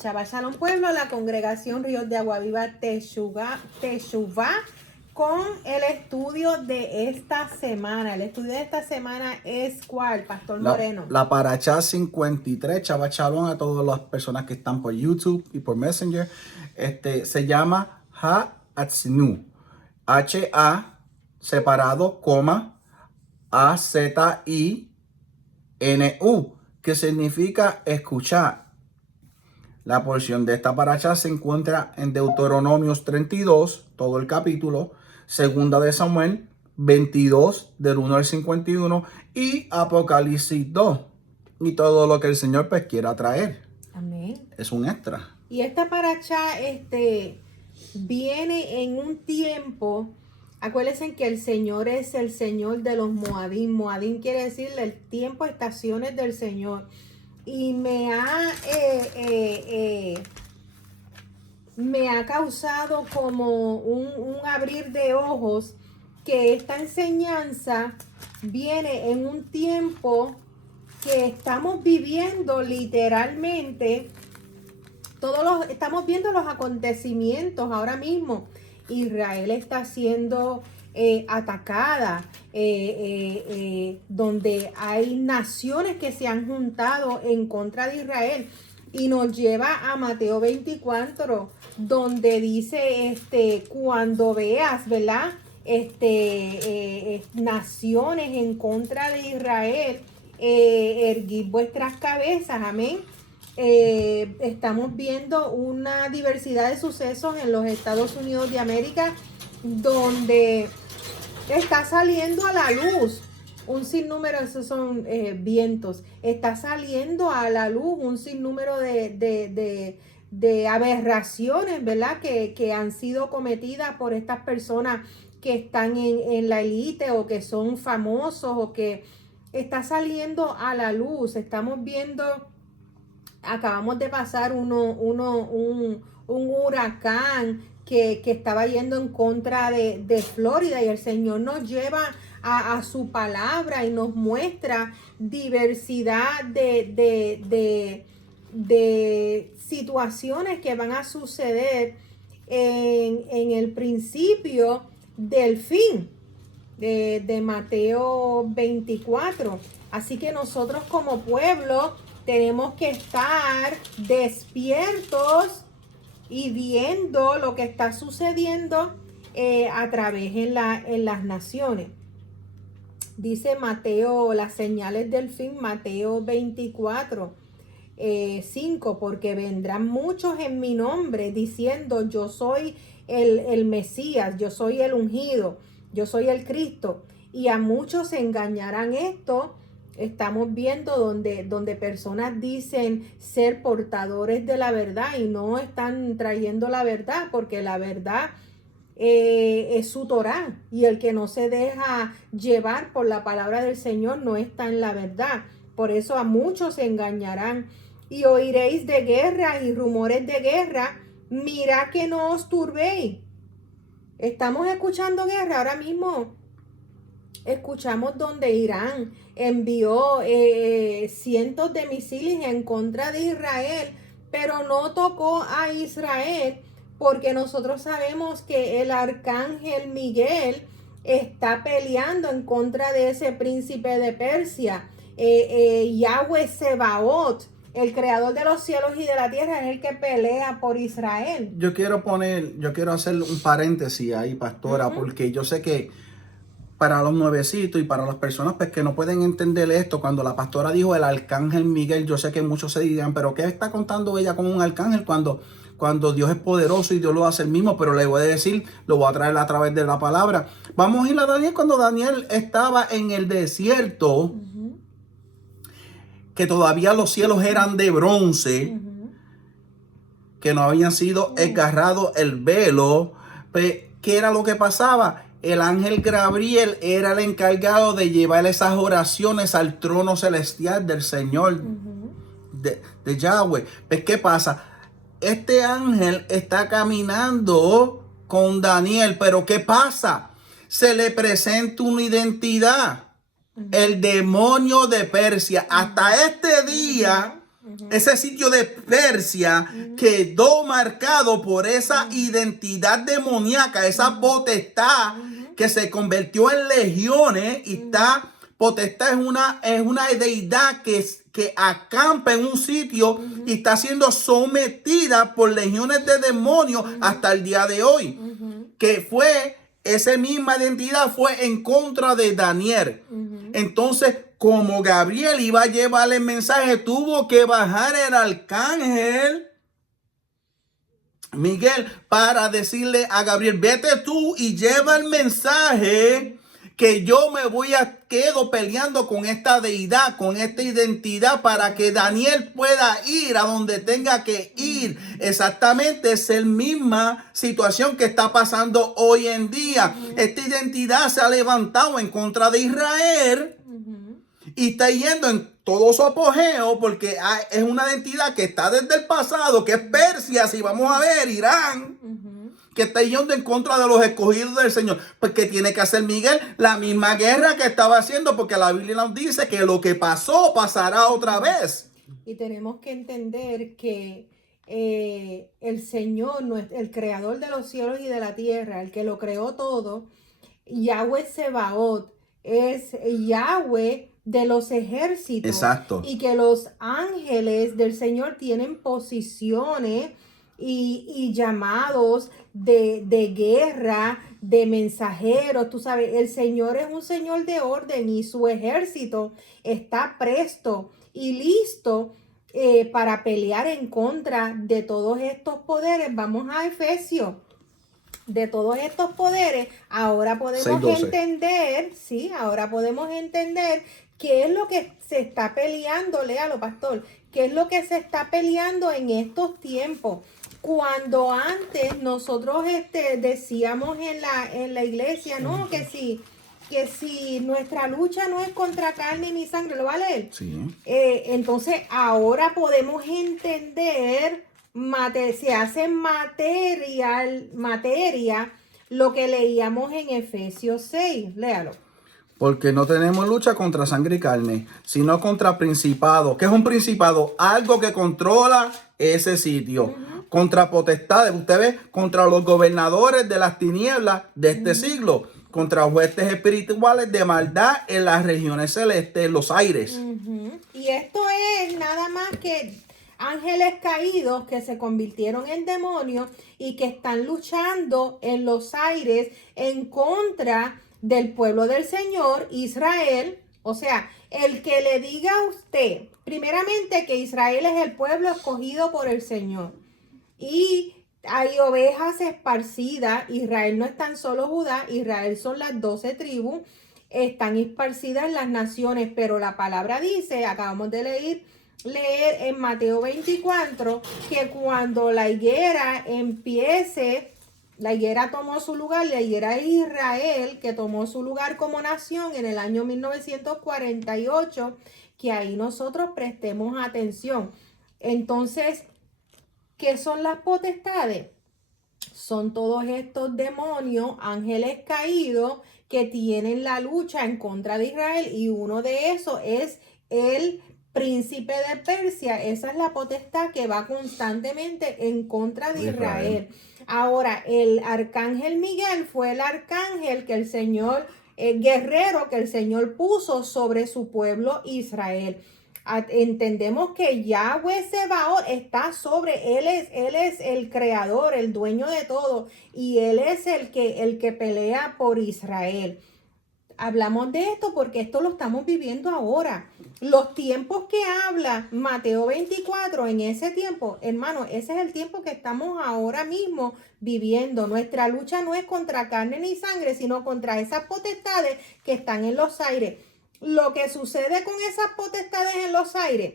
Shabbat Shalom Pueblo, la congregación Ríos de Agua Viva Teshuvá con el estudio de esta semana. El estudio de esta semana es ¿cuál, Pastor Moreno? La Parashá 53, Shabbat Shalom a todas las personas que están por YouTube y por Messenger. Se llama Ha-Atzinu. H-A separado, coma, A-Z-I-N-U, que significa escuchar. La porción de esta parashá se encuentra en Deuteronomios 32, todo el capítulo, Segunda de Samuel 22, del 1 al 51, y Apocalipsis 2, y todo lo que el Señor pues quiera traer. Amén. Es un extra. Y esta parashá viene en un tiempo, acuérdense que el Señor es el Señor de los Moadim. Moadim quiere decir el tiempo, estaciones del Señor. Y me ha causado como un abrir de ojos que esta enseñanza viene en un tiempo que estamos viviendo literalmente. Estamos viendo los acontecimientos ahora mismo. Israel está siendo atacada, donde hay naciones que se han juntado en contra de Israel, y nos lleva a Mateo 24, donde dice, cuando veas, ¿verdad? Naciones en contra de Israel, erguid vuestras cabezas, amén. Estamos viendo una diversidad de sucesos en los Estados Unidos de América, donde está saliendo a la luz un sinnúmero, esos son vientos, está saliendo a la luz un sinnúmero de aberraciones, ¿verdad? Que han sido cometidas por estas personas que están en la élite, o que son famosos, o que está saliendo a la luz. Estamos viendo, acabamos de pasar un huracán que estaba yendo en contra de Florida, y el Señor nos lleva a su palabra y nos muestra diversidad de situaciones que van a suceder en el principio del fin de Mateo 24. Así que nosotros como pueblo tenemos que estar despiertos y viendo lo que está sucediendo a través en las naciones. Dice Mateo, las señales del fin, Mateo 24, 5, porque vendrán muchos en mi nombre diciendo, yo soy el Mesías, yo soy el ungido, yo soy el Cristo, y a muchos se engañarán. Esto estamos viendo donde personas dicen ser portadores de la verdad y no están trayendo la verdad, porque la verdad es su Torá, y el que no se deja llevar por la palabra del Señor no está en la verdad. Por eso a muchos se engañarán. Y oiréis de guerra y rumores de guerra, mirad que no os turbéis. Estamos escuchando guerra ahora mismo. Escuchamos donde Irán envió cientos de misiles en contra de Israel, pero no tocó a Israel, porque nosotros sabemos que el arcángel Miguel está peleando en contra de ese príncipe de Persia. Yahweh Sebaot, el creador de los cielos y de la tierra, es el que pelea por Israel. Yo quiero hacer un paréntesis ahí, pastora, porque yo sé que para los nuevecitos y para las personas pues, que no pueden entender esto, cuando la pastora dijo el arcángel Miguel, yo sé que muchos se dirán, pero ¿qué está contando ella con un arcángel cuando Dios es poderoso y Dios lo hace el mismo? Pero le voy a decir, lo voy a traer a través de la palabra. Vamos a ir a Daniel, cuando Daniel estaba en el desierto, que todavía los cielos eran de bronce, que no habían sido esgarrado el velo. ¿Qué era lo que pasaba? El ángel Gabriel era el encargado de llevar esas oraciones al trono celestial del Señor, de Yahweh. Pues, ¿qué pasa? Este ángel está caminando con Daniel, pero ¿qué pasa? Se le presenta una identidad. El demonio de Persia. Hasta este día, ese sitio de Persia quedó marcado por esa identidad demoníaca, esa potestad que se convirtió en legiones y está potestad es una deidad que acampa en un sitio y está siendo sometida por legiones de demonios hasta el día de hoy. Que fue, esa misma identidad fue en contra de Daniel. Entonces, como Gabriel iba a llevar el mensaje, tuvo que bajar el arcángel Miguel para decirle a Gabriel, vete tú y lleva el mensaje que yo me quedo peleando con esta deidad, con esta identidad para que Daniel pueda ir a donde tenga que ir. Exactamente, es la misma situación que está pasando hoy en día. Esta identidad se ha levantado en contra de Israel y está yendo en todo su apogeo porque es una identidad que está desde el pasado, que es Persia, si vamos a ver, Irán. Que está yendo en contra de los escogidos del Señor. Pues que tiene que hacer Miguel la misma guerra que estaba haciendo, porque la Biblia nos dice que lo que pasó pasará otra vez. Y tenemos que entender que el Señor, el creador de los cielos y de la tierra, el que lo creó todo, Yahweh Sebaot, es Yahweh de los ejércitos. Exacto. Y que los ángeles del Señor tienen posiciones y llamados de guerra, de mensajeros. Tú sabes, el Señor es un Señor de orden y su ejército está presto y listo para pelear en contra de todos estos poderes. Vamos a Efesios. De todos estos poderes, ahora podemos 6:12. entender, sí, ahora podemos entender qué es lo que se está peleando, léalo, pastor, qué es lo que se está peleando en estos tiempos. Cuando antes nosotros decíamos en la iglesia, no, que si nuestra lucha no es contra carne ni sangre, ¿lo va a leer? Sí. Entonces ahora podemos entender, se hace materia lo que leíamos en Efesios 6, léalo. Porque no tenemos lucha contra sangre y carne, sino contra principado. ¿Qué es un principado? Algo que controla ese sitio. Contra potestades, usted ve, contra los gobernadores de las tinieblas de este siglo, contra huestes espirituales de maldad en las regiones celestes, en los aires. Y esto es nada más que ángeles caídos que se convirtieron en demonios y que están luchando en los aires en contra del pueblo del Señor, Israel. O sea, el que le diga a usted, primeramente, que Israel es el pueblo escogido por el Señor. Y hay ovejas esparcidas. Israel no es tan solo Judá, Israel son las 12 tribus. Están esparcidas en las naciones, pero la palabra dice, acabamos de leer en Mateo 24, que cuando la higuera empiece, la higuera tomó su lugar, la higuera es Israel, que tomó su lugar como nación en el año 1948, que ahí nosotros prestemos atención. Entonces, ¿qué son las potestades? Son todos estos demonios, ángeles caídos, que tienen la lucha en contra de Israel, y uno de esos es el príncipe de Persia. Esa es la potestad que va constantemente en contra de Israel. Ahora, el arcángel Miguel fue el arcángel que el Señor, guerrero que el Señor puso sobre su pueblo Israel. Entendemos que Yahweh Sebaot está sobre, él es el creador, el dueño de todo, y él es el que pelea por Israel. Hablamos de esto porque esto lo estamos viviendo ahora. Los tiempos que habla Mateo 24, en ese tiempo, hermano, ese es el tiempo que estamos ahora mismo viviendo. Nuestra lucha no es contra carne ni sangre, sino contra esas potestades que están en los aires. Lo que sucede con esas potestades en los aires,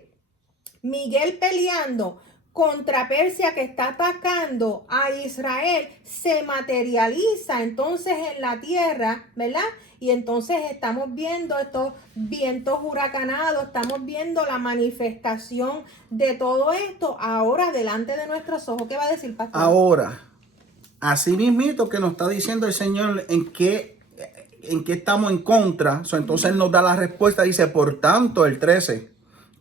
Miguel peleando contra Persia que está atacando a Israel, se materializa entonces en la tierra, ¿verdad? Y entonces estamos viendo estos vientos huracanados, estamos viendo la manifestación de todo esto ahora delante de nuestros ojos. ¿Qué va a decir, pastor? Ahora, así mismito que nos está diciendo el Señor en qué estamos en contra. Entonces Él nos da la respuesta, dice, por tanto, el 13,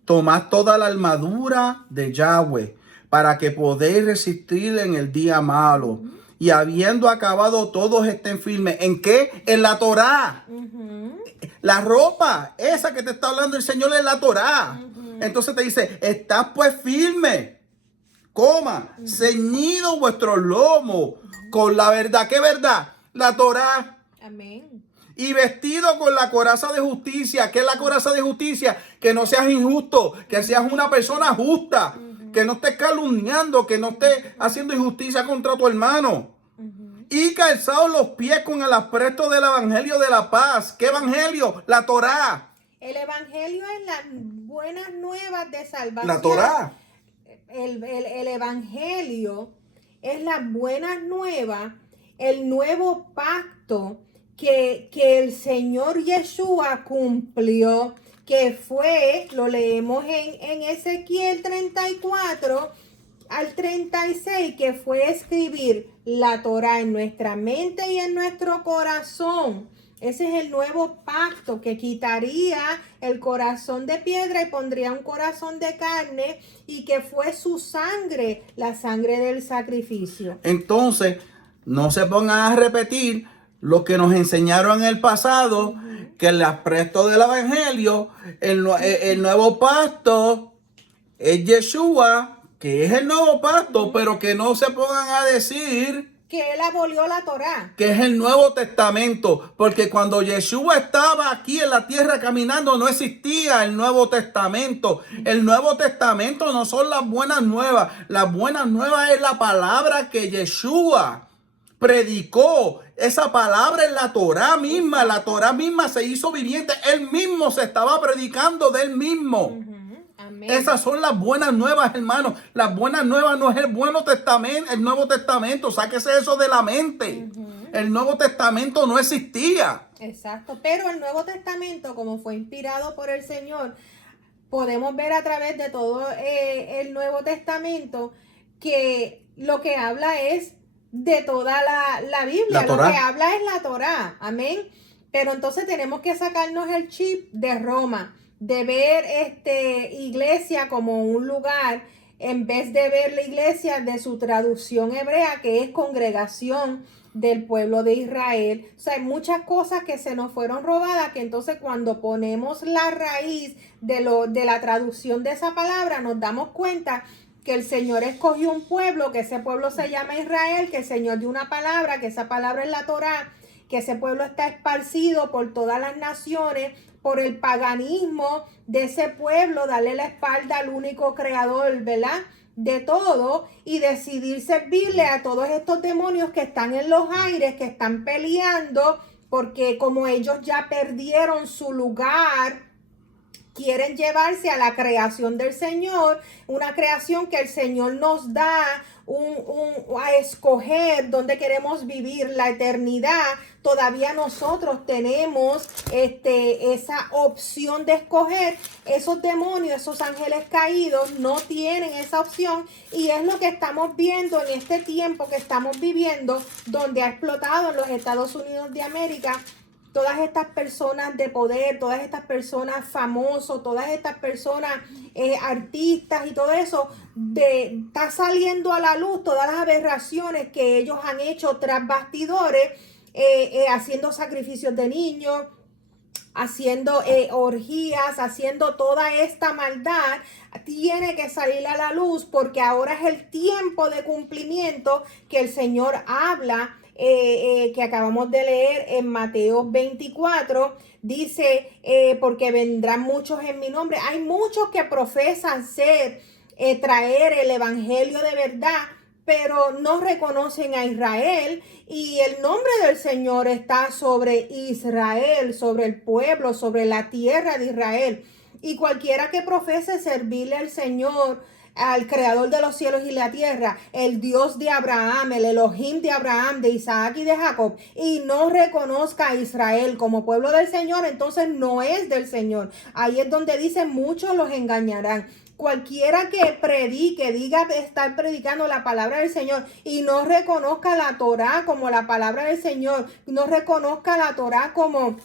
tomad toda la armadura de Yahweh para que podáis resistir en el día malo. Y habiendo acabado, todos estén firmes. ¿En qué? En la Torá. La ropa, esa que te está hablando el Señor, es la Torá. Entonces te dice, estás pues firme. Coma, ceñido vuestro lomo con la verdad. ¿Qué verdad? La Torá. Amén. Y vestido con la coraza de justicia. ¿Qué es la coraza de justicia? Que no seas injusto, que seas una persona justa, que no estés calumniando, que no estés haciendo injusticia contra tu hermano. Y calzados los pies con el apresto del evangelio de la paz. ¿Qué evangelio? La Torá. El evangelio es las buenas nuevas de salvación. La Torá. El evangelio es las buenas nuevas, el nuevo pacto que el Señor Yeshua cumplió, que fue, lo leemos en Ezequiel 34 al 36, que fue escribir la Torá en nuestra mente y en nuestro corazón. Ese es el nuevo pacto que quitaría el corazón de piedra y pondría un corazón de carne, y que fue su sangre, la sangre del sacrificio. Entonces, no se pongan a repetir lo que nos enseñaron en el pasado, que el apresto del evangelio, el nuevo pacto es Yeshua, que es el nuevo pacto, pero que no se pongan a decir que él abolió la Torá, que es el Nuevo Testamento, porque cuando Yeshua estaba aquí en la tierra caminando no existía el Nuevo Testamento. El Nuevo Testamento no son las buenas nuevas. Las buenas nuevas es la palabra que Yeshua predicó. Esa palabra es la Torá misma. La Torá misma se hizo viviente. Él mismo se estaba predicando de él mismo. Amén. Esas son las buenas nuevas, hermanos. Las buenas nuevas no es el Nuevo Testamento. Sáquese eso de la mente. El Nuevo Testamento no existía. Exacto, pero el Nuevo Testamento, como fue inspirado por el Señor, podemos ver a través de todo el Nuevo Testamento que lo que habla es de toda la Biblia. Lo que habla es la Torá. Amén. Pero entonces tenemos que sacarnos el chip de Roma, de ver iglesia como un lugar, en vez de ver la iglesia de su traducción hebrea, que es congregación del pueblo de Israel. O sea, hay muchas cosas que se nos fueron robadas, que entonces cuando ponemos la raíz de la traducción de esa palabra, nos damos cuenta que el Señor escogió un pueblo, que ese pueblo se llama Israel, que el Señor dio una palabra, que esa palabra es la Torá, que ese pueblo está esparcido por todas las naciones, por el paganismo de ese pueblo, darle la espalda al único creador, ¿verdad?, de todo, y decidir servirle a todos estos demonios que están en los aires, que están peleando, porque como ellos ya perdieron su lugar, quieren llevarse a la creación del Señor, una creación que el Señor nos da a escoger dónde queremos vivir la eternidad. Todavía nosotros tenemos esa opción de escoger. Esos demonios, esos ángeles caídos no tienen esa opción, y es lo que estamos viendo en este tiempo que estamos viviendo, donde ha explotado en los Estados Unidos de América todas estas personas de poder, todas estas personas famosos, todas estas personas artistas y todo eso, está saliendo a la luz todas las aberraciones que ellos han hecho tras bastidores, haciendo sacrificios de niños, haciendo orgías, haciendo toda esta maldad. Tiene que salir a la luz, porque ahora es el tiempo de cumplimiento que el Señor habla, que acabamos de leer en Mateo 24, dice, porque vendrán muchos en mi nombre. Hay muchos que profesan traer el evangelio de verdad, pero no reconocen a Israel, y el nombre del Señor está sobre Israel, sobre el pueblo, sobre la tierra de Israel. Y cualquiera que profese servirle al Señor, al creador de los cielos y la tierra, el Dios de Abraham, el Elohim de Abraham, de Isaac y de Jacob, y no reconozca a Israel como pueblo del Señor, entonces no es del Señor. Ahí es donde dice, muchos los engañarán. Cualquiera que predique, diga estar predicando la palabra del Señor y no reconozca la Torá como la palabra del Señor, no reconozca la Torá como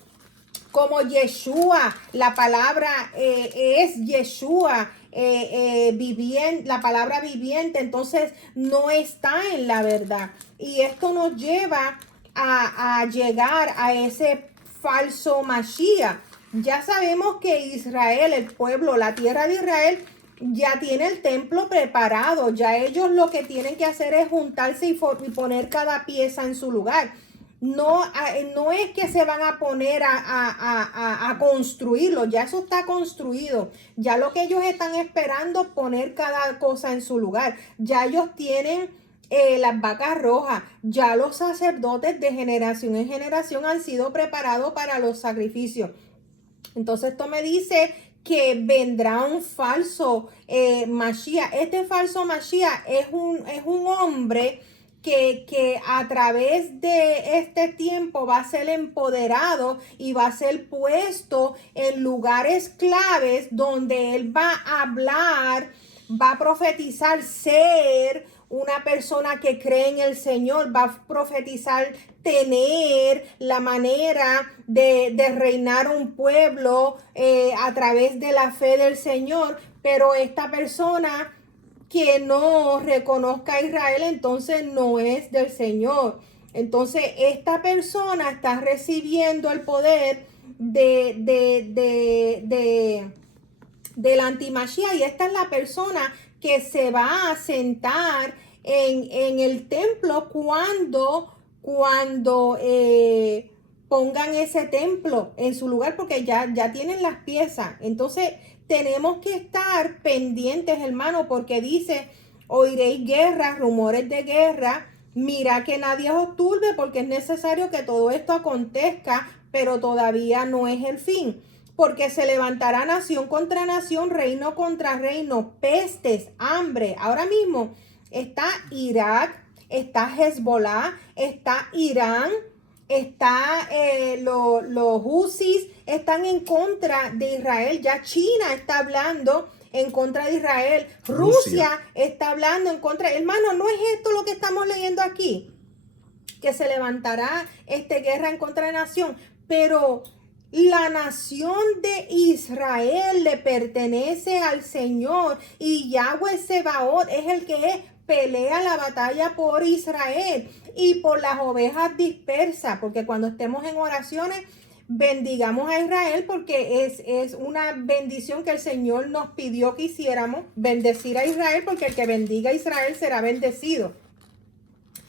como Yeshua, la palabra es Yeshua, la palabra viviente, entonces no está en la verdad. Y esto nos lleva a llegar a ese falso Mashiach. Ya sabemos que Israel, el pueblo, la tierra de Israel, ya tiene el templo preparado. Ya ellos lo que tienen que hacer es juntarse y poner cada pieza en su lugar. No es que se van a poner a construirlo, ya eso está construido. Ya lo que ellos están esperando, poner cada cosa en su lugar. Ya ellos tienen las vacas rojas, ya los sacerdotes de generación en generación han sido preparados para los sacrificios. Entonces esto me dice que vendrá un falso Mashiach. Este falso Mashiach es un hombre que a través de este tiempo va a ser empoderado y va a ser puesto en lugares claves donde él va a hablar, va a profetizar ser una persona que cree en el Señor, va a profetizar tener la manera de reinar un pueblo a través de la fe del Señor, pero esta persona que no reconozca a Israel, entonces no es del Señor. Entonces esta persona está recibiendo el poder del antimashiach, y esta es la persona que se va a sentar en el templo cuando pongan ese templo en su lugar, porque ya tienen las piezas. Entonces tenemos que estar pendientes, hermano, porque dice: oiréis guerra, rumores de guerra, mira que nadie os turbe, porque es necesario que todo esto acontezca, pero todavía no es el fin. Porque se levantará nación contra nación, reino contra reino, pestes, hambre. Ahora mismo está Irak, está Hezbollah, está Irán, está los Husis, están en contra de Israel. Ya China está hablando en contra de Israel. Rusia está hablando en contra. Hermano, ¿no es esto lo que estamos leyendo aquí? Que se levantará guerra en contra de nación. Pero la nación de Israel le pertenece al Señor, y Yahweh Sebaot es el que pelea la batalla por Israel y por las ovejas dispersas, porque cuando estemos en oraciones bendigamos a Israel, porque es una bendición que el Señor nos pidió que hiciéramos, bendecir a Israel, porque el que bendiga a Israel será bendecido.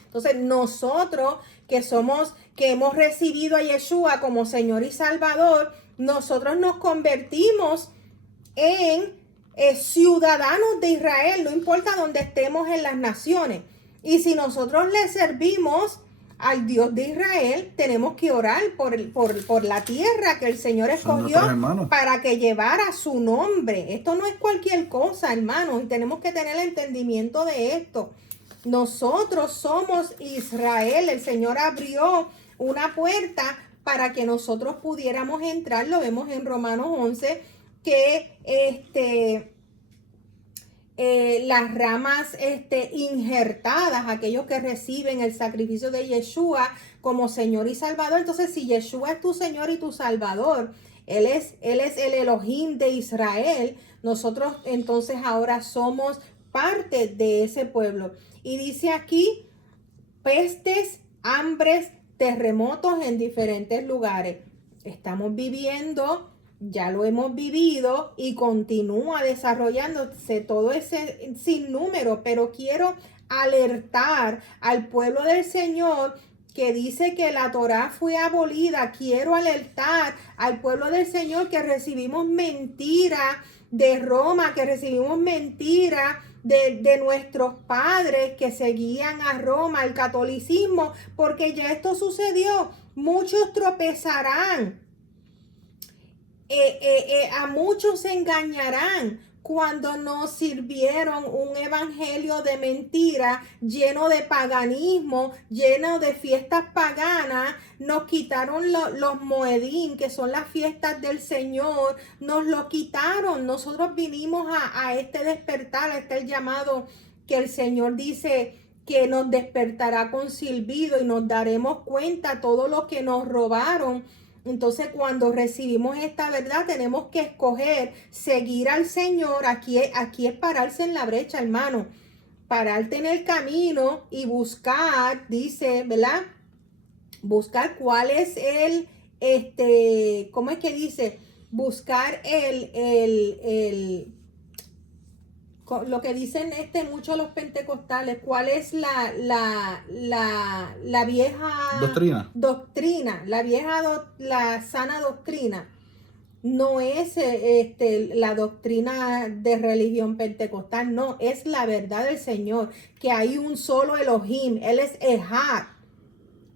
Entonces nosotros que hemos recibido a Yeshua como Señor y Salvador, nosotros nos convertimos en ciudadanos de Israel, no importa donde estemos en las naciones. Y si nosotros le servimos al Dios de Israel, tenemos que orar por la tierra que el Señor escogió para que llevara su nombre. Esto no es cualquier cosa, hermanos, y tenemos que tener el entendimiento de esto. Nosotros somos Israel. El Señor abrió una puerta para que nosotros pudiéramos entrar. Lo vemos en Romanos 11, que las ramas injertadas, aquellos que reciben el sacrificio de Yeshua como Señor y Salvador. Entonces, si Yeshua es tu Señor y tu Salvador, Él es el Elohim de Israel, nosotros entonces ahora somos parte de ese pueblo. Y dice aquí: pestes, hambres, terremotos en diferentes lugares. Estamos viviendo, ya lo hemos vivido, y continúa desarrollándose todo ese sinnúmero, pero quiero alertar al pueblo del Señor que dice que la Torá fue abolida. Quiero alertar al pueblo del Señor que recibimos mentira de Roma, que recibimos mentira de nuestros padres que seguían a Roma, el catolicismo, porque ya esto sucedió. Muchos tropezarán, a muchos se engañarán cuando nos sirvieron un evangelio de mentira, lleno de paganismo, lleno de fiestas paganas. Nos quitaron los moedín, que son las fiestas del Señor, nos lo quitaron. Nosotros vinimos a este despertar, a este llamado que el Señor dice que nos despertará con silbido, y nos daremos cuenta todo lo que nos robaron Entonces, cuando recibimos esta verdad, tenemos que escoger seguir al Señor. Aquí es pararse en la brecha, hermano. Pararte en el camino y buscar, dice, ¿verdad? Buscar cuál es ¿cómo es que dice? Buscar lo que dicen muchos los pentecostales, cuál es la vieja doctrina, la sana doctrina. No es la doctrina de religión pentecostal, no, es la verdad del Señor, que hay un solo Elohim, Él es Ejad.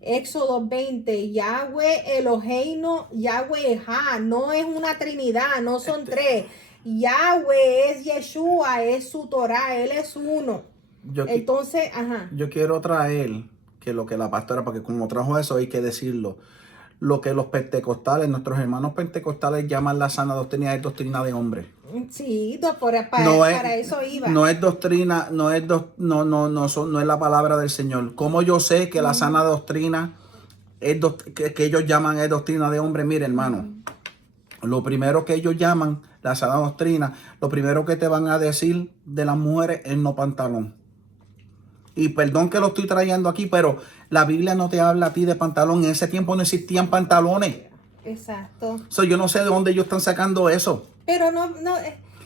Éxodo 20, Yahweh Eloheinu, Yahweh Ejad, no es una trinidad, no son tres. Yahweh es Yeshua, es su Torah, Él es uno. Entonces, yo quiero traer que lo que la pastora, porque como trajo eso hay que decirlo, lo que los pentecostales, nuestros hermanos pentecostales llaman la sana doctrina es doctrina de hombre. Sí, para eso iba. No es doctrina, no es la palabra del Señor. ¿Cómo yo sé que la sana doctrina es que ellos llaman es doctrina de hombre? Mire, hermano, lo primero que ellos llaman la sana doctrina, lo primero que te van a decir de las mujeres es no pantalón. Y perdón que lo estoy trayendo aquí, pero la Biblia no te habla a ti de pantalón. En ese tiempo no existían pantalones. Exacto. Yo no sé de dónde ellos están sacando eso. Pero no.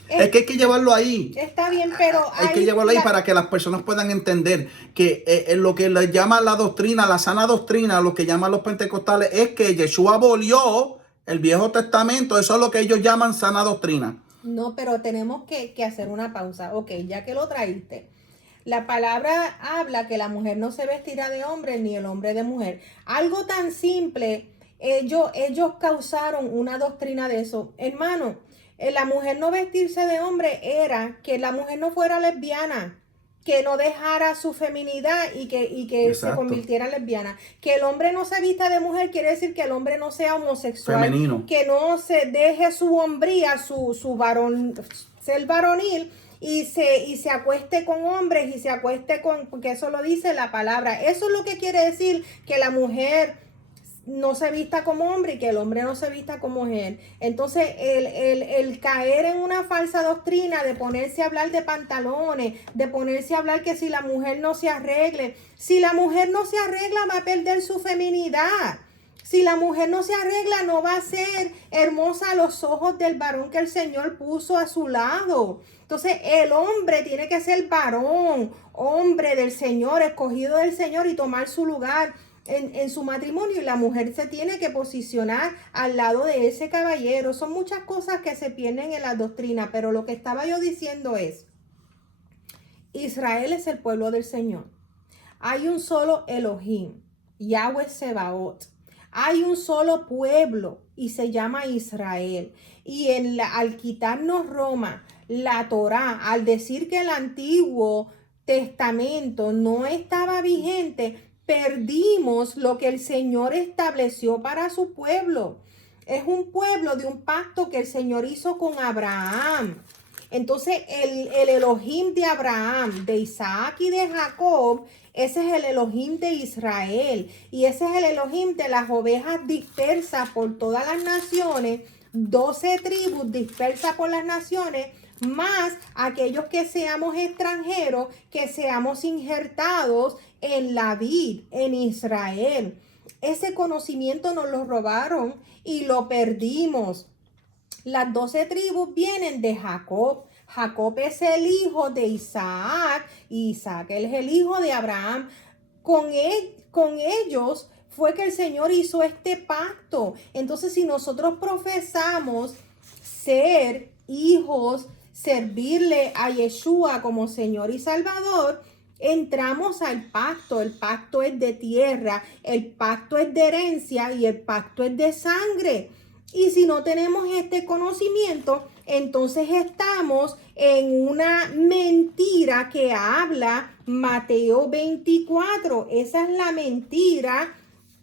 Es que hay que llevarlo ahí. Está bien, pero hay que llevarlo ahí para que las personas puedan entender que lo que les llama la doctrina, la sana doctrina, lo que llaman los pentecostales, es que Yeshua abolió el Viejo Testamento. Eso es lo que ellos llaman sana doctrina. No, pero tenemos que hacer una pausa. Ok, ya que lo traíste. La palabra habla que la mujer no se vestirá de hombre ni el hombre de mujer. Algo tan simple, ellos causaron una doctrina de eso. Hermano, la mujer no vestirse de hombre era que la mujer no fuera lesbiana, que no dejara su feminidad y que se convirtiera en lesbiana. Que el hombre no se vista de mujer quiere decir que el hombre no sea homosexual. Femenino. Que no se deje su hombría, su varón, ser varonil. Y se acueste con hombres y se acueste porque eso lo dice la palabra. Eso es lo que quiere decir que la mujer no se vista como hombre y que el hombre no se vista como mujer. Entonces, el caer en una falsa doctrina de ponerse a hablar de pantalones, de ponerse a hablar que si la mujer no se arregle, si la mujer no se arregla va a perder su feminidad. Si la mujer no se arregla, no va a ser hermosa a los ojos del varón que el Señor puso a su lado. Entonces, el hombre tiene que ser varón, hombre del Señor, escogido del Señor y tomar su lugar en su matrimonio. Y la mujer se tiene que posicionar al lado de ese caballero. Son muchas cosas que se pierden en la doctrina, pero lo que estaba yo diciendo es, Israel es el pueblo del Señor. Hay un solo Elohim, Yahweh Sebaot. Hay un solo pueblo y se llama Israel. Y al quitarnos Roma, la Torá, al decir que el Antiguo Testamento no estaba vigente, perdimos lo que el Señor estableció para su pueblo. Es un pueblo de un pacto que el Señor hizo con Abraham. Entonces el Elohim de Abraham, de Isaac y de Jacob, ese es el Elohim de Israel. Y ese es el Elohim de las ovejas dispersas por todas las naciones, 12 tribus dispersas por las naciones, más aquellos que seamos extranjeros, que seamos injertados en la vid, en Israel. Ese conocimiento nos lo robaron y lo perdimos. Las 12 tribus vienen de Jacob. Jacob es el hijo de Isaac y Isaac es el hijo de Abraham. Con ellos fue que el Señor hizo este pacto. Entonces, si nosotros profesamos ser hijos, servirle a Yeshua como Señor y Salvador, entramos al pacto. El pacto es de tierra, el pacto es de herencia y el pacto es de sangre. Y si no tenemos este conocimiento, entonces estamos en una mentira que habla Mateo 24. Esa es la mentira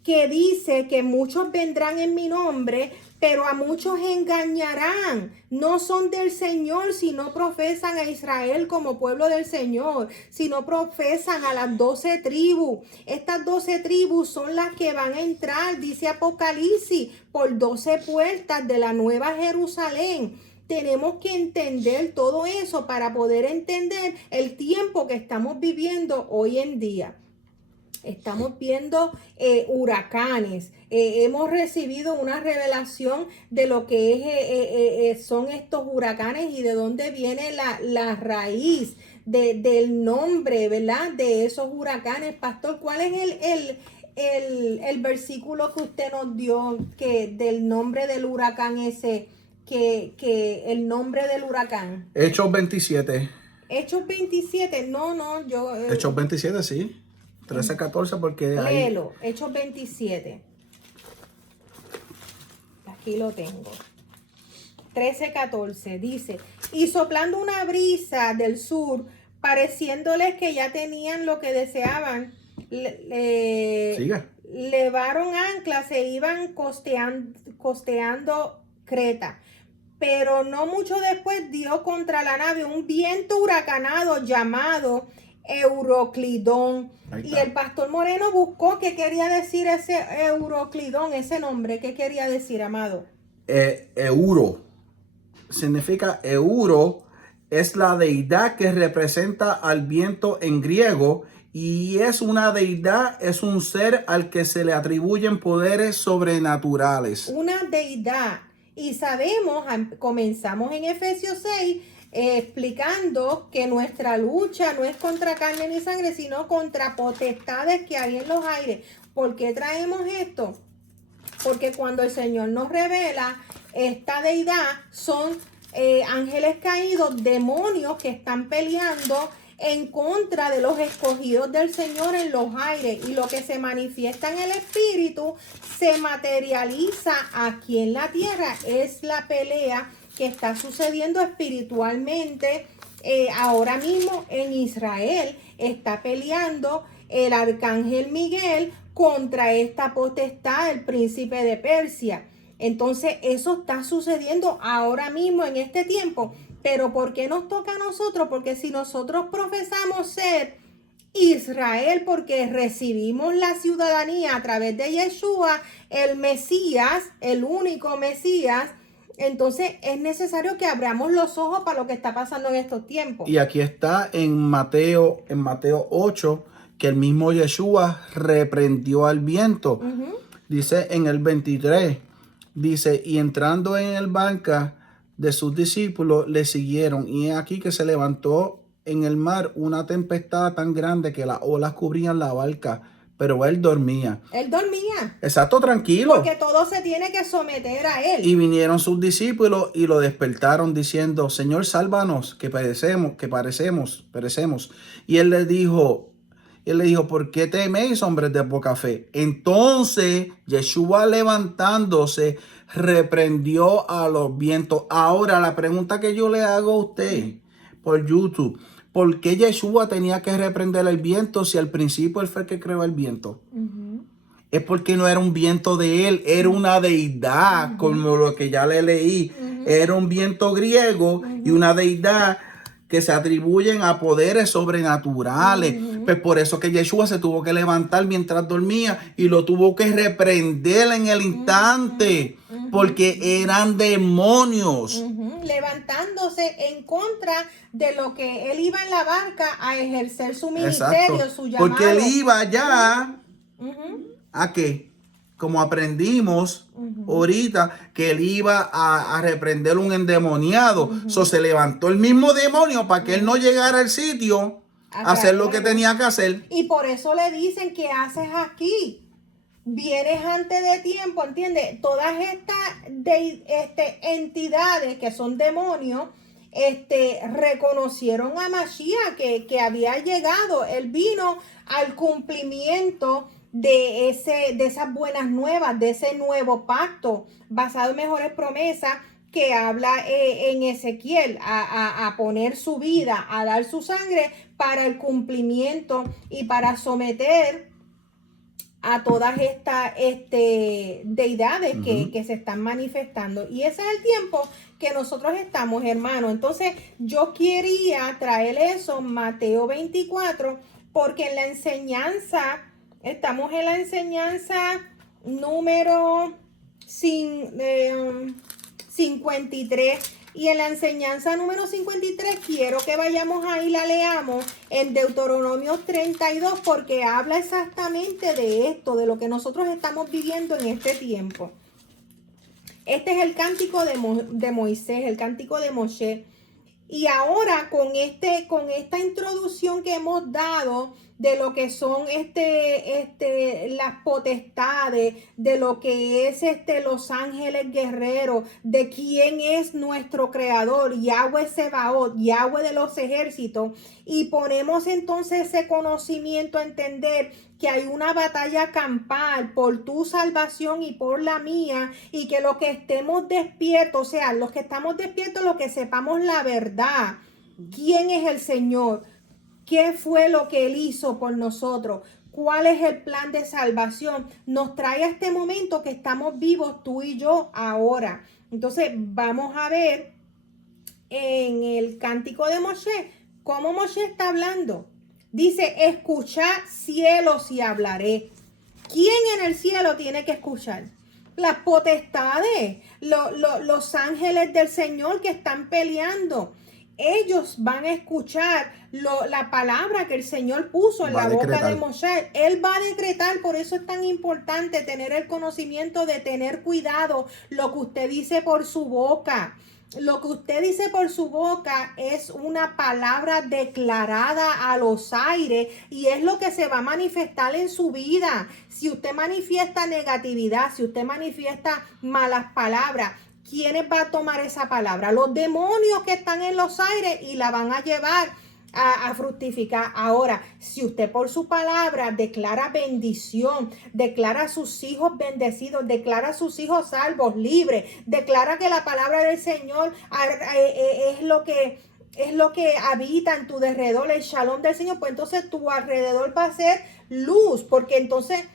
que dice que muchos vendrán en mi nombre, pero a muchos engañarán. No son del Señor, sino profesan a Israel como pueblo del Señor, sino profesan a las 12 tribus. Estas 12 tribus son las que van a entrar, dice Apocalipsis, por 12 puertas de la Nueva Jerusalén. Tenemos que entender todo eso para poder entender el tiempo que estamos viviendo hoy en día. Estamos viendo huracanes. Hemos recibido una revelación de lo que son estos huracanes y de dónde viene la raíz del nombre, ¿verdad? De esos huracanes. Pastor, ¿cuál es el versículo que usted nos dio del nombre del huracán ese? Que el nombre del huracán. Hechos 27. Hechos 27, no, yo... Hechos 27, sí. 13, 14, porque ahí... Léelo, Hechos 27. Aquí lo tengo. 13, 14, dice, y soplando una brisa del sur, pareciéndoles que ya tenían lo que deseaban, levaron anclas e iban costeando Creta. Pero no mucho después dio contra la nave un viento huracanado llamado Euroclidón. Y el pastor Moreno buscó qué quería decir ese Euroclidón, ese nombre. ¿Qué quería decir, amado? Euro. Significa Euro. Es la deidad que representa al viento en griego. Y es una deidad, es un ser al que se le atribuyen poderes sobrenaturales. Una deidad. Y sabemos, comenzamos en Efesios 6, explicando que nuestra lucha no es contra carne ni sangre, sino contra potestades que hay en los aires. ¿Por qué traemos esto? Porque cuando el Señor nos revela esta deidad, son ángeles caídos, demonios que están peleando en contra de los escogidos del Señor en los aires, y lo que se manifiesta en el espíritu se materializa aquí en la tierra. Es la pelea que está sucediendo espiritualmente ahora mismo en Israel. Está peleando el arcángel Miguel contra esta potestad, el príncipe de Persia. Entonces eso está sucediendo ahora mismo en este tiempo. Pero ¿por qué nos toca a nosotros? Porque si nosotros profesamos ser Israel, porque recibimos la ciudadanía a través de Yeshua, el Mesías, el único Mesías, entonces es necesario que abramos los ojos para lo que está pasando en estos tiempos. Y aquí está en Mateo 8, que el mismo Yeshua reprendió al viento. Dice en el 23, dice, y entrando en el barca de sus discípulos le siguieron, y aquí que se levantó en el mar una tempestad tan grande que las olas cubrían la barca, pero él dormía. Él dormía. Exacto, tranquilo. Porque todo se tiene que someter a él. Y vinieron sus discípulos y lo despertaron diciendo, Señor, sálvanos, que perecemos. Y él le dijo, ¿por qué teméis, hombres de poca fe? Entonces Yeshua, levantándose, reprendió a los vientos. Ahora, la pregunta que yo le hago a usted por YouTube, ¿por qué Yeshua tenía que reprender el viento si al principio él fue el que creó el viento? Es porque no era un viento de él, era una deidad, como lo que ya le leí. Era un viento griego y una deidad que se atribuyen a poderes sobrenaturales. Pues por eso que Yeshua se tuvo que levantar mientras dormía y lo tuvo que reprender en el instante, porque eran demonios. Levantándose en contra de lo que él iba en la barca a ejercer su ministerio, exacto, su llamado. Porque él iba ya a qué, como aprendimos ahorita, que él iba a reprender un endemoniado. So, se levantó el mismo demonio para que él no llegara al sitio a hacer lo que tenía que hacer. Y por eso le dicen, ¿qué haces aquí? Vienes antes de tiempo, ¿entiendes? Todas estas entidades que son demonios, reconocieron a Mashiach que había llegado. Él vino al cumplimiento de esas buenas nuevas, de ese nuevo pacto basado en mejores promesas que habla en Ezequiel, a poner su vida, a dar su sangre para el cumplimiento y para someter a todas estas deidades que se están manifestando. Y ese es el tiempo que nosotros estamos, hermanos. Entonces, yo quería traer eso, Mateo 24, porque en la enseñanza, estamos en la enseñanza número 53. Y en la enseñanza número 53 quiero que vayamos ahí, la leamos en Deuteronomio 32, porque habla exactamente de esto, de lo que nosotros estamos viviendo en este tiempo. Este es el cántico de Moisés, el cántico de Moshe. Y ahora con esta introducción que hemos dado de lo que son las potestades, de lo que es los ángeles guerreros, de quién es nuestro creador, Yahweh Sebaot, Yahweh de los ejércitos, y ponemos entonces ese conocimiento a entender que hay una batalla campal por tu salvación y por la mía, y que los que estemos despiertos, o sea, los que estamos despiertos, los que sepamos la verdad, quién es el Señor, qué fue lo que Él hizo por nosotros, cuál es el plan de salvación, nos trae a este momento que estamos vivos tú y yo ahora. Entonces vamos a ver en el cántico de Moshe, cómo Moshe está hablando. Dice, escuchad cielos y hablaré. ¿Quién en el cielo tiene que escuchar? Las potestades, los ángeles del Señor que están peleando. Ellos van a escuchar la palabra que el Señor puso en la boca de Moshe. Él va a decretar, por eso es tan importante tener el conocimiento de tener cuidado lo que usted dice por su boca. Lo que usted dice por su boca es una palabra declarada a los aires y es lo que se va a manifestar en su vida. Si usted manifiesta negatividad, si usted manifiesta malas palabras, ¿quiénes va a tomar esa palabra? Los demonios que están en los aires y la van a llevar a fructificar. Ahora, si usted por su palabra declara bendición, declara a sus hijos bendecidos, declara a sus hijos salvos, libres, declara que la palabra del Señor es lo que habita en tu derredor, el shalom del Señor, pues entonces tu alrededor va a ser luz, porque entonces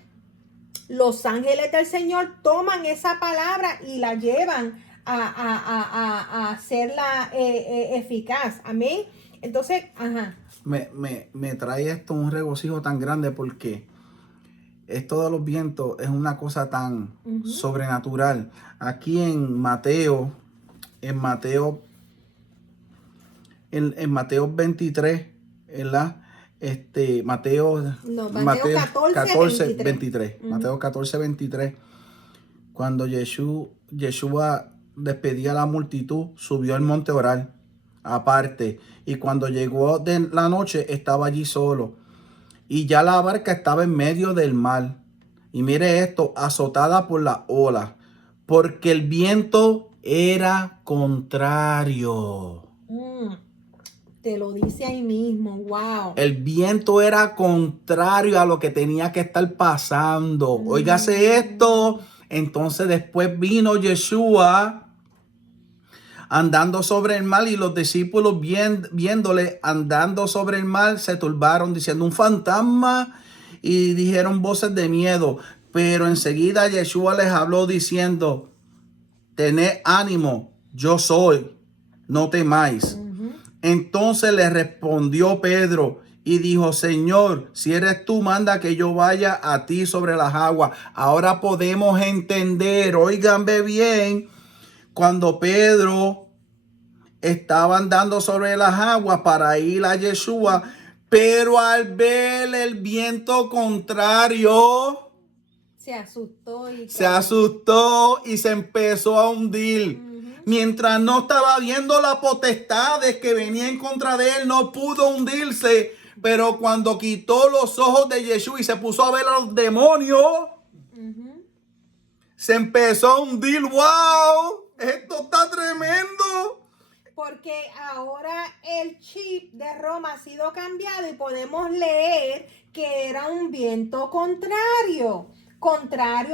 los ángeles del Señor toman esa palabra y la llevan a hacerla eficaz. Amén. Entonces, Me trae esto un regocijo tan grande porque esto de los vientos es una cosa tan sobrenatural. Aquí en Mateo 23, ¿verdad? Mateo 14, 23. Mateo 14, 23. Cuando Yeshua despedía a la multitud, subió al monte a orar aparte. Y cuando llegó de la noche, estaba allí solo. Y ya la barca estaba en medio del mar. Y mire esto, azotada por la ola, porque el viento era contrario. Te lo dice ahí mismo, wow. El viento era contrario a lo que tenía que estar pasando. Óigase esto. Entonces después vino Yeshua andando sobre el mar y los discípulos viéndole andando sobre el mar se turbaron diciendo un fantasma y dijeron voces de miedo. Pero enseguida Yeshua les habló diciendo, tened ánimo, yo soy, no temáis. Entonces le respondió Pedro y dijo, Señor, si eres tú, manda que yo vaya a ti sobre las aguas. Ahora podemos entender, óiganme bien, cuando Pedro estaba andando sobre las aguas para ir a Yeshua, pero al ver el viento contrario, se asustó y se empezó a hundir. Mientras no estaba viendo las potestades que venía en contra de él, no pudo hundirse. Pero cuando quitó los ojos de Yeshua y se puso a ver a los demonios, se empezó a hundir. ¡Wow! Esto está tremendo. Porque ahora el chip de Roma ha sido cambiado y podemos leer que era un viento contrario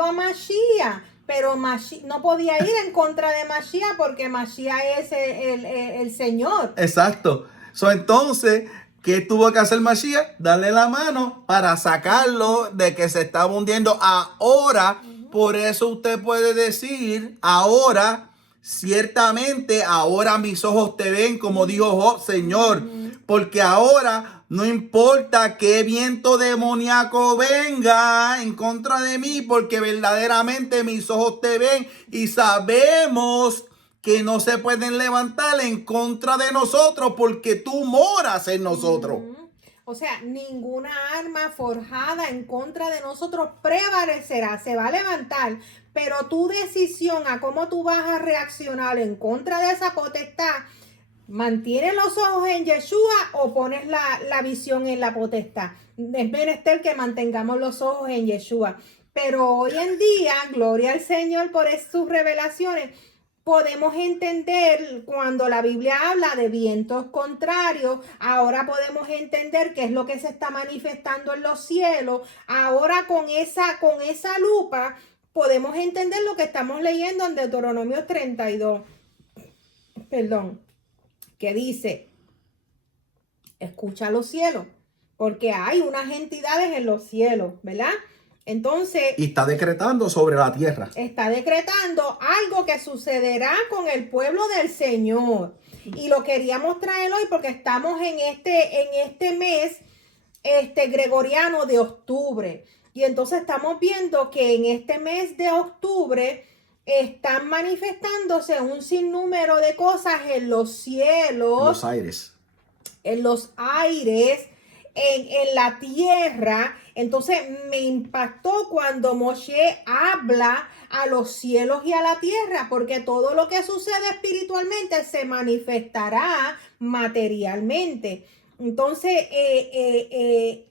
a Mashiach. Pero Mashiach no podía ir en contra de Mashiach porque Mashiach es el Señor. Exacto. Entonces, ¿Qué tuvo que hacer Mashiach? Darle la mano para sacarlo de que se estaba hundiendo. Ahora, por eso usted puede decir, ahora, ciertamente, ahora mis ojos te ven, como dijo Job, Señor, porque ahora no importa qué viento demoníaco venga en contra de mí, porque verdaderamente mis ojos te ven y sabemos que no se pueden levantar en contra de nosotros porque tú moras en nosotros. O sea, ninguna arma forjada en contra de nosotros prevalecerá, se va a levantar, pero tu decisión a cómo tú vas a reaccionar en contra de esa potestad, ¿mantienes los ojos en Yeshua o pones la visión en la potestad? Es menester que mantengamos los ojos en Yeshua. Pero hoy en día, gloria al Señor por sus revelaciones, podemos entender cuando la Biblia habla de vientos contrarios. Ahora podemos entender qué es lo que se está manifestando en los cielos. Ahora con esa lupa podemos entender lo que estamos leyendo en Deuteronomio 32. Perdón. Que dice, escucha los cielos, porque hay unas entidades en los cielos, ¿verdad? Entonces, y está decretando sobre la tierra. Está decretando algo que sucederá con el pueblo del Señor. Y lo queríamos traer hoy porque estamos en este mes gregoriano de octubre. Y entonces estamos viendo que en este mes de octubre están manifestándose un sinnúmero de cosas en los cielos, En los aires. En los aires, en la tierra. Entonces me impactó cuando Moshe habla a los cielos y a la tierra, porque todo lo que sucede espiritualmente se manifestará materialmente. Entonces él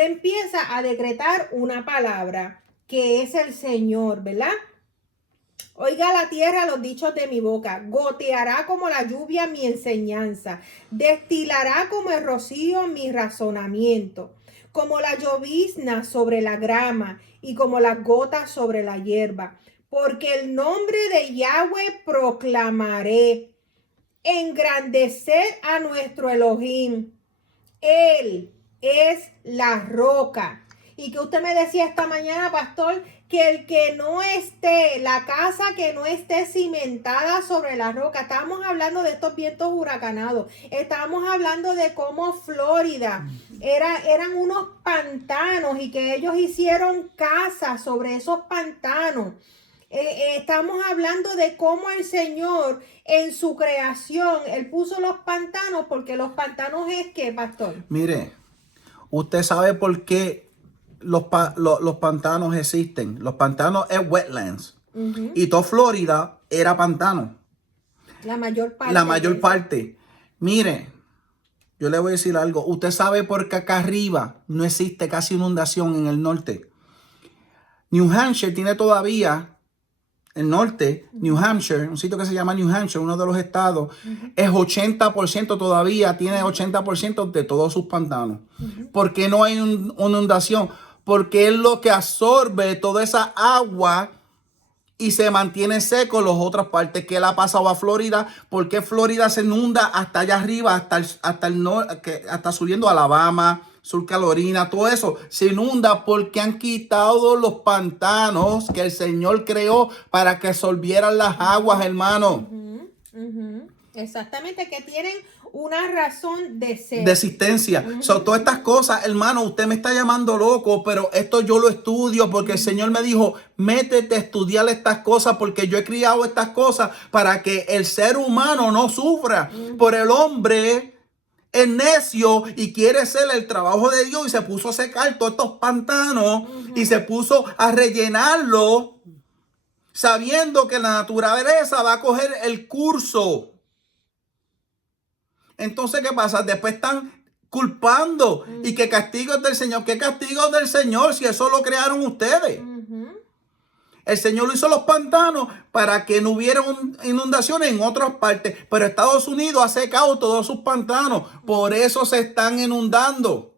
empieza a decretar una palabra que es el Señor, ¿verdad? Oiga la tierra los dichos de mi boca, goteará como la lluvia mi enseñanza, destilará como el rocío mi razonamiento, como la llovizna sobre la grama y como las gotas sobre la hierba. Porque el nombre de Yahweh proclamaré, engrandecer a nuestro Elohim. Él es la roca. Y que usted me decía esta mañana, pastor, que el que no esté, la casa que no esté cimentada sobre la roca. Estábamos hablando de estos vientos huracanados. Estábamos hablando de cómo Florida eran unos pantanos y que ellos hicieron casas sobre esos pantanos. Estamos hablando de cómo el Señor en su creación, Él puso los pantanos, porque los pantanos es ¿qué, pastor? Mire, usted sabe por qué los pantanos existen. Los pantanos es wetlands. Y toda Florida era pantano. La mayor parte. La mayor parte. Mire, yo le voy a decir algo. Usted sabe por qué acá arriba no existe casi inundación en el norte. New Hampshire tiene todavía, el norte, New Hampshire, un sitio que se llama New Hampshire, uno de los estados, es 80% todavía, tiene 80% de todos sus pantanos. ¿Por qué no hay inundación? Porque es lo que absorbe toda esa agua y se mantiene seco en las otras partes. ¿Qué le ha pasado a Florida? ¿Por qué Florida se inunda hasta allá arriba, hasta el norte, hasta subiendo a Alabama, Sur Carolina, todo eso se inunda porque han quitado los pantanos que el Señor creó para que absorbieran las aguas, hermano? Exactamente, que tienen una razón de ser. De existencia. Todas estas cosas, hermano, usted me está llamando loco, pero esto yo lo estudio porque el Señor me dijo, métete a estudiar estas cosas porque yo he criado estas cosas para que el ser humano no sufra. Por el hombre es necio y quiere hacer el trabajo de Dios y se puso a secar todos estos pantanos y se puso a rellenarlo sabiendo que la naturaleza va a coger el curso. Entonces, ¿qué pasa? Después están culpando y que castigo es del Señor. ¿Qué castigo es del Señor si eso lo crearon ustedes? El Señor hizo los pantanos para que no hubiera inundaciones en otras partes. Pero Estados Unidos ha secado todos sus pantanos. Por eso se están inundando.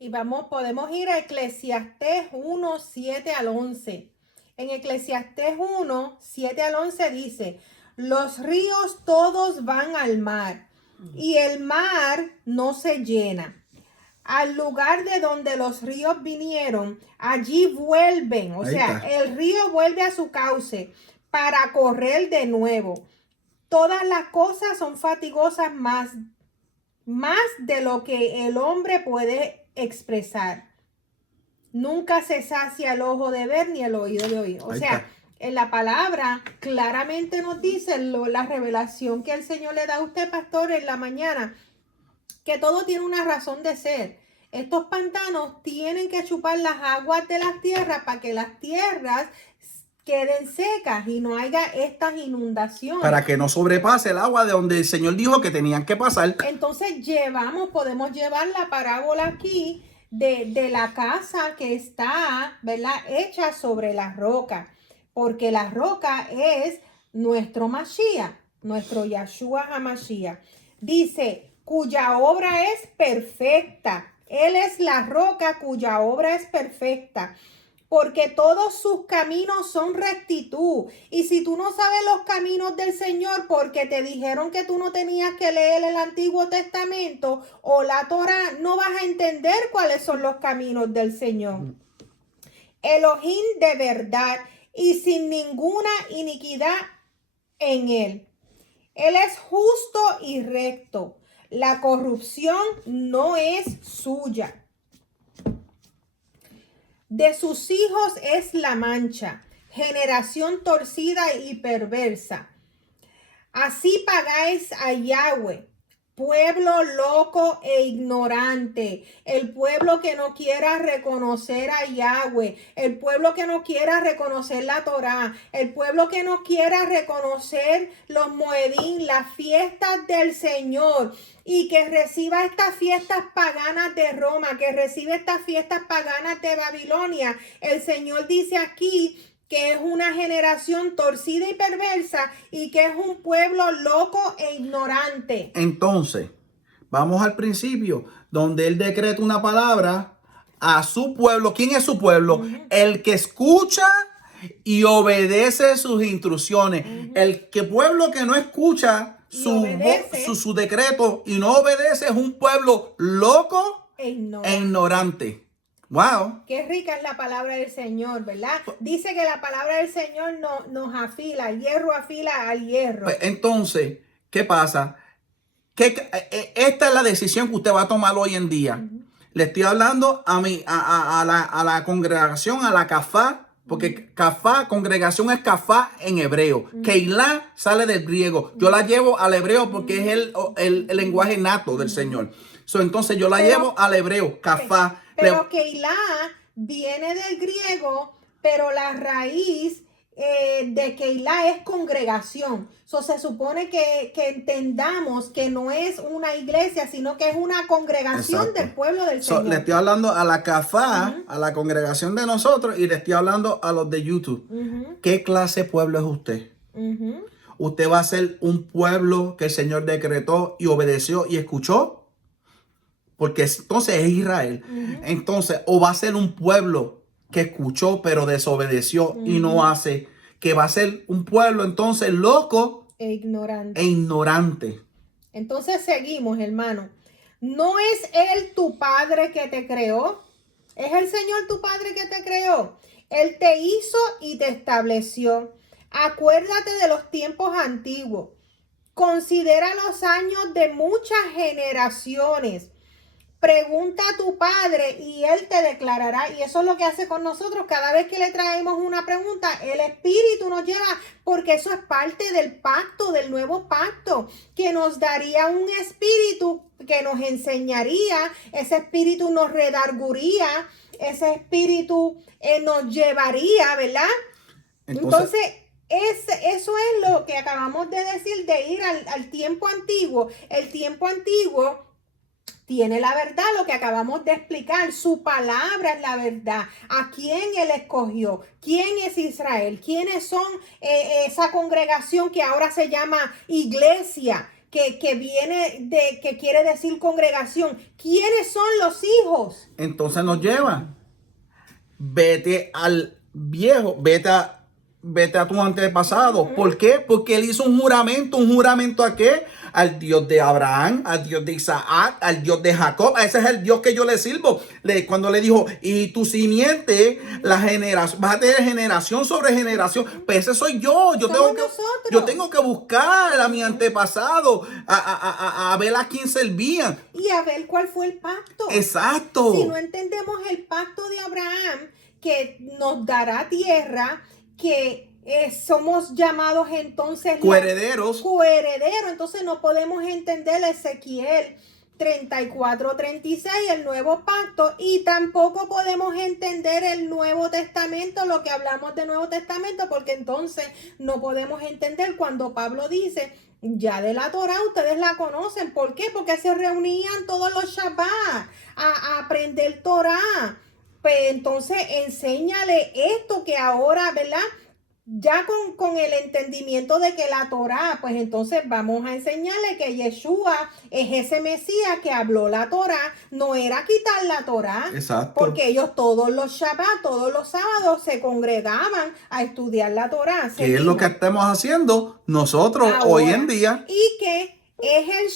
Y podemos ir a Eclesiastés 1, 7 al 11. En Eclesiastés 1, 7 al 11 dice, los ríos todos van al mar y el mar no se llena. Al lugar de donde los ríos vinieron, allí vuelven. O Ahí sea, está. el río vuelve a su cauce para correr de nuevo. Todas las cosas son fatigosas más de lo que el hombre puede expresar. Nunca se sacia el ojo de ver ni el oído de oír. O Ahí sea, está. en la palabra claramente nos dice la revelación que el Señor le da a usted, pastor, en la mañana, que todo tiene una razón de ser. Estos pantanos tienen que chupar las aguas de las tierras para que las tierras queden secas y no haya estas inundaciones. Para que no sobrepase el agua de donde el Señor dijo que tenían que pasar. Entonces podemos llevar la parábola aquí de la casa que está, ¿verdad?, hecha sobre la roca, porque la roca es nuestro Mashiach, nuestro Yahshua HaMashiach. Dice, cuya obra es perfecta. Él es la roca cuya obra es perfecta, porque todos sus caminos son rectitud. Y si tú no sabes los caminos del Señor porque te dijeron que tú no tenías que leer el Antiguo Testamento o la Torá, no vas a entender cuáles son los caminos del Señor. Elohim de verdad y sin ninguna iniquidad en él. Él es justo y recto. La corrupción no es suya. De sus hijos es la mancha, generación torcida y perversa. Así pagáis a Yahweh, pueblo loco e ignorante, el pueblo que no quiera reconocer a Yahweh, el pueblo que no quiera reconocer la Torá, el pueblo que no quiera reconocer los Moedín, las fiestas del Señor, y que reciba estas fiestas paganas de Roma, que recibe estas fiestas paganas de Babilonia. El Señor dice aquí que es una generación torcida y perversa y que es un pueblo loco e ignorante. Entonces, vamos al principio, donde él decreta una palabra a su pueblo. ¿Quién es su pueblo? El que escucha y obedece sus instrucciones. El pueblo que no escucha su decreto y no obedece es un pueblo loco e ignorante. Wow. Qué rica es la palabra del Señor, ¿verdad? Dice que la palabra del Señor nos afila, el hierro afila al hierro. Pues entonces, ¿qué pasa? Esta es la decisión que usted va a tomar hoy en día. Le estoy hablando a la congregación, a la Kafá, porque Kafá, congregación es Kafá en hebreo. Keilah sale del griego. Yo la llevo al hebreo porque es el lenguaje nato del Señor. Entonces yo la llevo al hebreo, Kafá. Pero Keilah viene del griego, pero la raíz de Keilah es congregación. Se supone que entendamos que no es una iglesia, sino que es una congregación. Exacto. Del pueblo del Señor. Le estoy hablando a la Kafá, a la congregación de nosotros, y le estoy hablando a los de YouTube. ¿Qué clase de pueblo es usted? ¿Usted va a ser un pueblo que el Señor decretó y obedeció y escuchó? Porque entonces es Israel. Entonces, o va a ser un pueblo que escuchó pero desobedeció y no hace, que va a ser un pueblo entonces loco e ignorante. Entonces seguimos, hermano. ¿No es Él tu Padre que te creó? ¿Es el Señor tu Padre que te creó? Él te hizo y te estableció. Acuérdate de los tiempos antiguos. Considera los años de muchas generaciones. Pregunta a tu padre y él te declarará. Y eso es lo que hace con nosotros. Cada vez que le traemos una pregunta, el Espíritu nos lleva, porque eso es parte del pacto, del nuevo pacto, que nos daría un espíritu que nos enseñaría. Ese espíritu nos redarguiría. Ese espíritu nos llevaría, ¿verdad? Entonces eso es lo que acabamos de decir, de ir al tiempo antiguo. El tiempo antiguo tiene la verdad, lo que acabamos de explicar. Su palabra es la verdad. ¿A quién Él escogió? ¿Quién es Israel? ¿Quiénes son esa congregación que ahora se llama iglesia? Que viene que quiere decir congregación. ¿Quiénes son los hijos? Entonces nos lleva. Vete al viejo, vete vete a tu antepasado. ¿Por qué? Porque él hizo un juramento ¿a qué? Al Dios de Abraham, al Dios de Isaac, al Dios de Jacob. Ese es el Dios que yo le sirvo. Cuando le dijo, y tu simiente, la generación, vas a tener generación sobre generación. Pues ese soy yo. Yo tengo que buscar a mi antepasado, a ver a quién servían. Y a ver cuál fue el pacto. Exacto. Si no entendemos el pacto de Abraham, que nos dará tierra, que somos llamados entonces coherederos. Entonces no podemos entender Ezequiel 34-36, el nuevo pacto, y tampoco podemos entender el Nuevo Testamento, lo que hablamos de Nuevo Testamento, porque entonces no podemos entender cuando Pablo dice, ya de la Torá ustedes la conocen. ¿Por qué? Porque se reunían todos los Shabbat a aprender Torá. Pues entonces enséñale esto que ahora, ¿verdad? Ya con el entendimiento de que la Torá, pues entonces vamos a enseñarle que Yeshua es ese Mesías que habló la Torá, no era quitar la Torá. Exacto. Porque ellos todos los Shabbat, todos los sábados se congregaban a estudiar la Torá. Que es lo que estamos haciendo nosotros ahora, hoy en día. Y que es el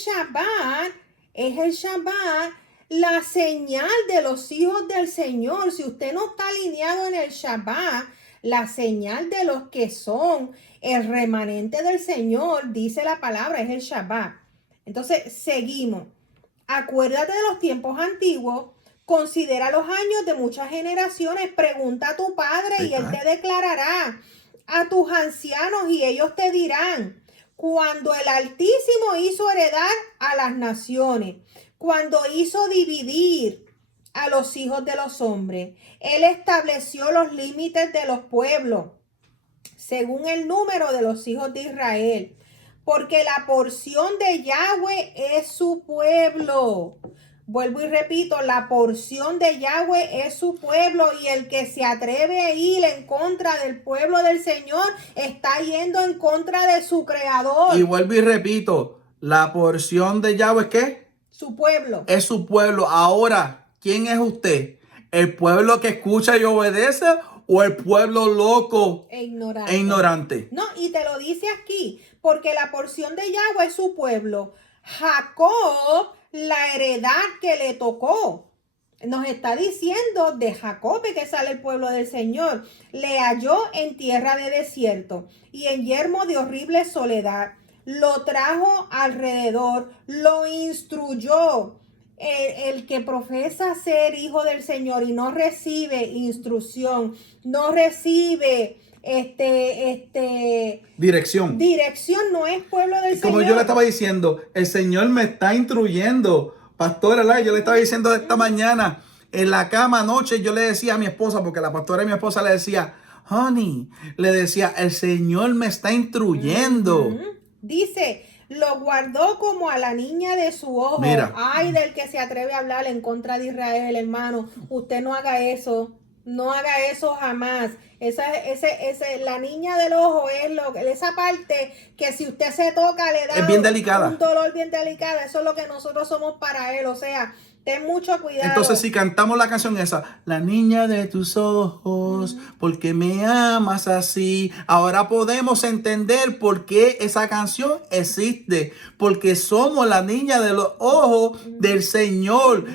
Shabbat la señal de los hijos del Señor. Si usted no está alineado en el Shabbat, la señal de los que son el remanente del Señor, dice la palabra, es el Shabbat. Entonces, seguimos. Acuérdate de los tiempos antiguos, considera los años de muchas generaciones, pregunta a tu padre y él te declarará, a tus ancianos y ellos te dirán, cuando el Altísimo hizo heredar a las naciones, cuando hizo dividir a los hijos de los hombres. Él estableció los límites de los pueblos según el número de los hijos de Israel, porque la porción de Yahweh es su pueblo. Vuelvo y repito, la porción de Yahweh es su pueblo, y el que se atreve a ir en contra del pueblo del Señor está yendo en contra de su creador. Y vuelvo y repito, la porción de Yahweh, ¿qué? Su pueblo. Es su pueblo. Ahora, ¿quién es usted? ¿El pueblo que escucha y obedece o el pueblo loco e ignorante? No, y te lo dice aquí, porque la porción de Yahweh es su pueblo. Jacob, la heredad que le tocó. Nos está diciendo de Jacob que sale el pueblo del Señor. Le halló en tierra de desierto y en yermo de horrible soledad. Lo trajo alrededor, lo instruyó. El que profesa ser hijo del Señor y no recibe instrucción, no recibe dirección, no es pueblo del Señor. Como yo le estaba diciendo, el Señor me está instruyendo, pastora. Yo le estaba diciendo esta mañana en la cama anoche, yo le decía a mi esposa, porque la pastora y mi esposa le decía, honey, le decía, el Señor me está instruyendo. Dice, lo guardó como a la niña de su ojo. Mira. Ay, del que se atreve a hablar en contra de Israel, hermano. Usted no haga eso. No haga eso jamás. La niña del ojo es esa parte que si usted se toca le da es bien delicada. Un dolor bien delicado. Eso es lo que nosotros somos para él. O sea, ten mucho cuidado. Entonces, si cantamos la canción esa, la niña de tus ojos, porque me amas así, ahora podemos entender por qué esa canción existe, porque somos la niña de los ojos del Señor,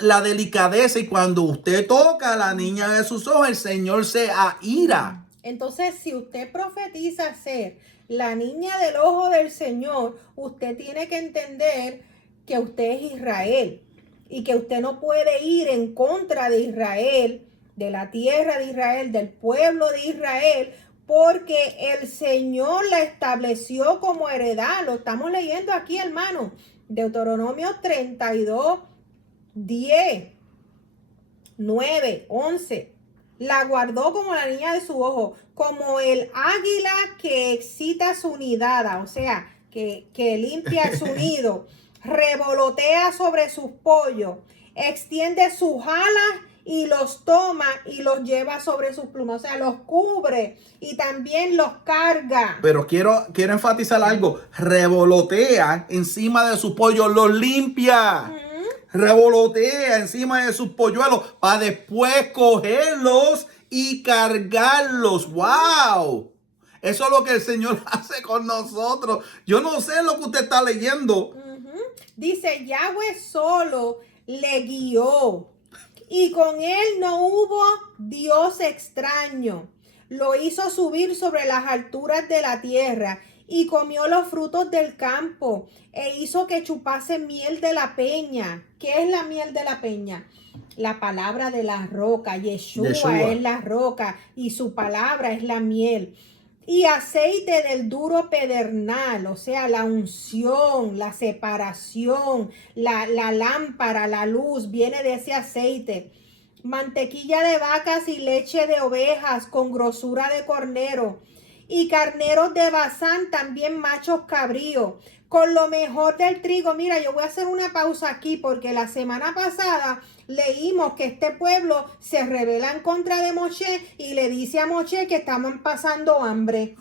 la delicadeza, y cuando usted toca a la niña de sus ojos, el Señor se aira. Entonces, si usted profetiza ser la niña del ojo del Señor, usted tiene que entender que usted es Israel. Y que usted no puede ir en contra de Israel, de la tierra de Israel, del pueblo de Israel, porque el Señor la estableció como heredad. Lo estamos leyendo aquí, hermano. Deuteronomio 32, 10, 9, 11. La guardó como la niña de su ojo, como el águila que excita su nidada, o sea, que limpia su nido. Revolotea sobre sus pollos, extiende sus alas y los toma y los lleva sobre sus plumas, o sea, los cubre y también los carga. Pero quiero enfatizar algo, revolotea encima de sus pollos, los limpia. Revolotea encima de sus polluelos para después cogerlos y cargarlos. ¡Wow! Eso es lo que el Señor hace con nosotros. Yo no sé lo que usted está leyendo. Dice, Yahweh solo le guió y con él no hubo Dios extraño. Lo hizo subir sobre las alturas de la tierra y comió los frutos del campo e hizo que chupase miel de la peña. ¿Qué es la miel de la peña? La palabra de la roca. Yeshua es la roca y su palabra es la miel. Y aceite del duro pedernal, o sea, la unción, la separación, la lámpara, la luz, viene de ese aceite. Mantequilla de vacas y leche de ovejas con grosura de cornero. Y carneros de Basán, también machos cabríos, con lo mejor del trigo. Mira, yo voy a hacer una pausa aquí porque la semana pasada leímos que este pueblo se rebela en contra de Moshe y le dice a Moshe que estaban pasando hambre.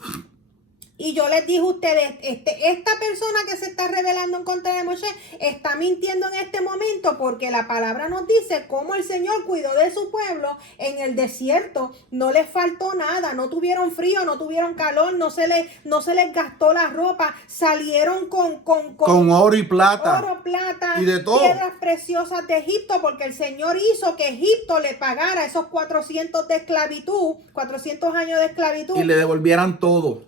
Y yo les dije a ustedes, esta persona que se está rebelando en contra de Moshe está mintiendo en este momento porque la palabra nos dice cómo el Señor cuidó de su pueblo en el desierto. No les faltó nada, no tuvieron frío, no tuvieron calor, no se les gastó la ropa. Salieron con oro y plata. Oro, plata, y de todo. Piedras preciosas de Egipto, porque el Señor hizo que Egipto le pagara esos 400 de esclavitud, 400 años de esclavitud. Y le devolvieran todo.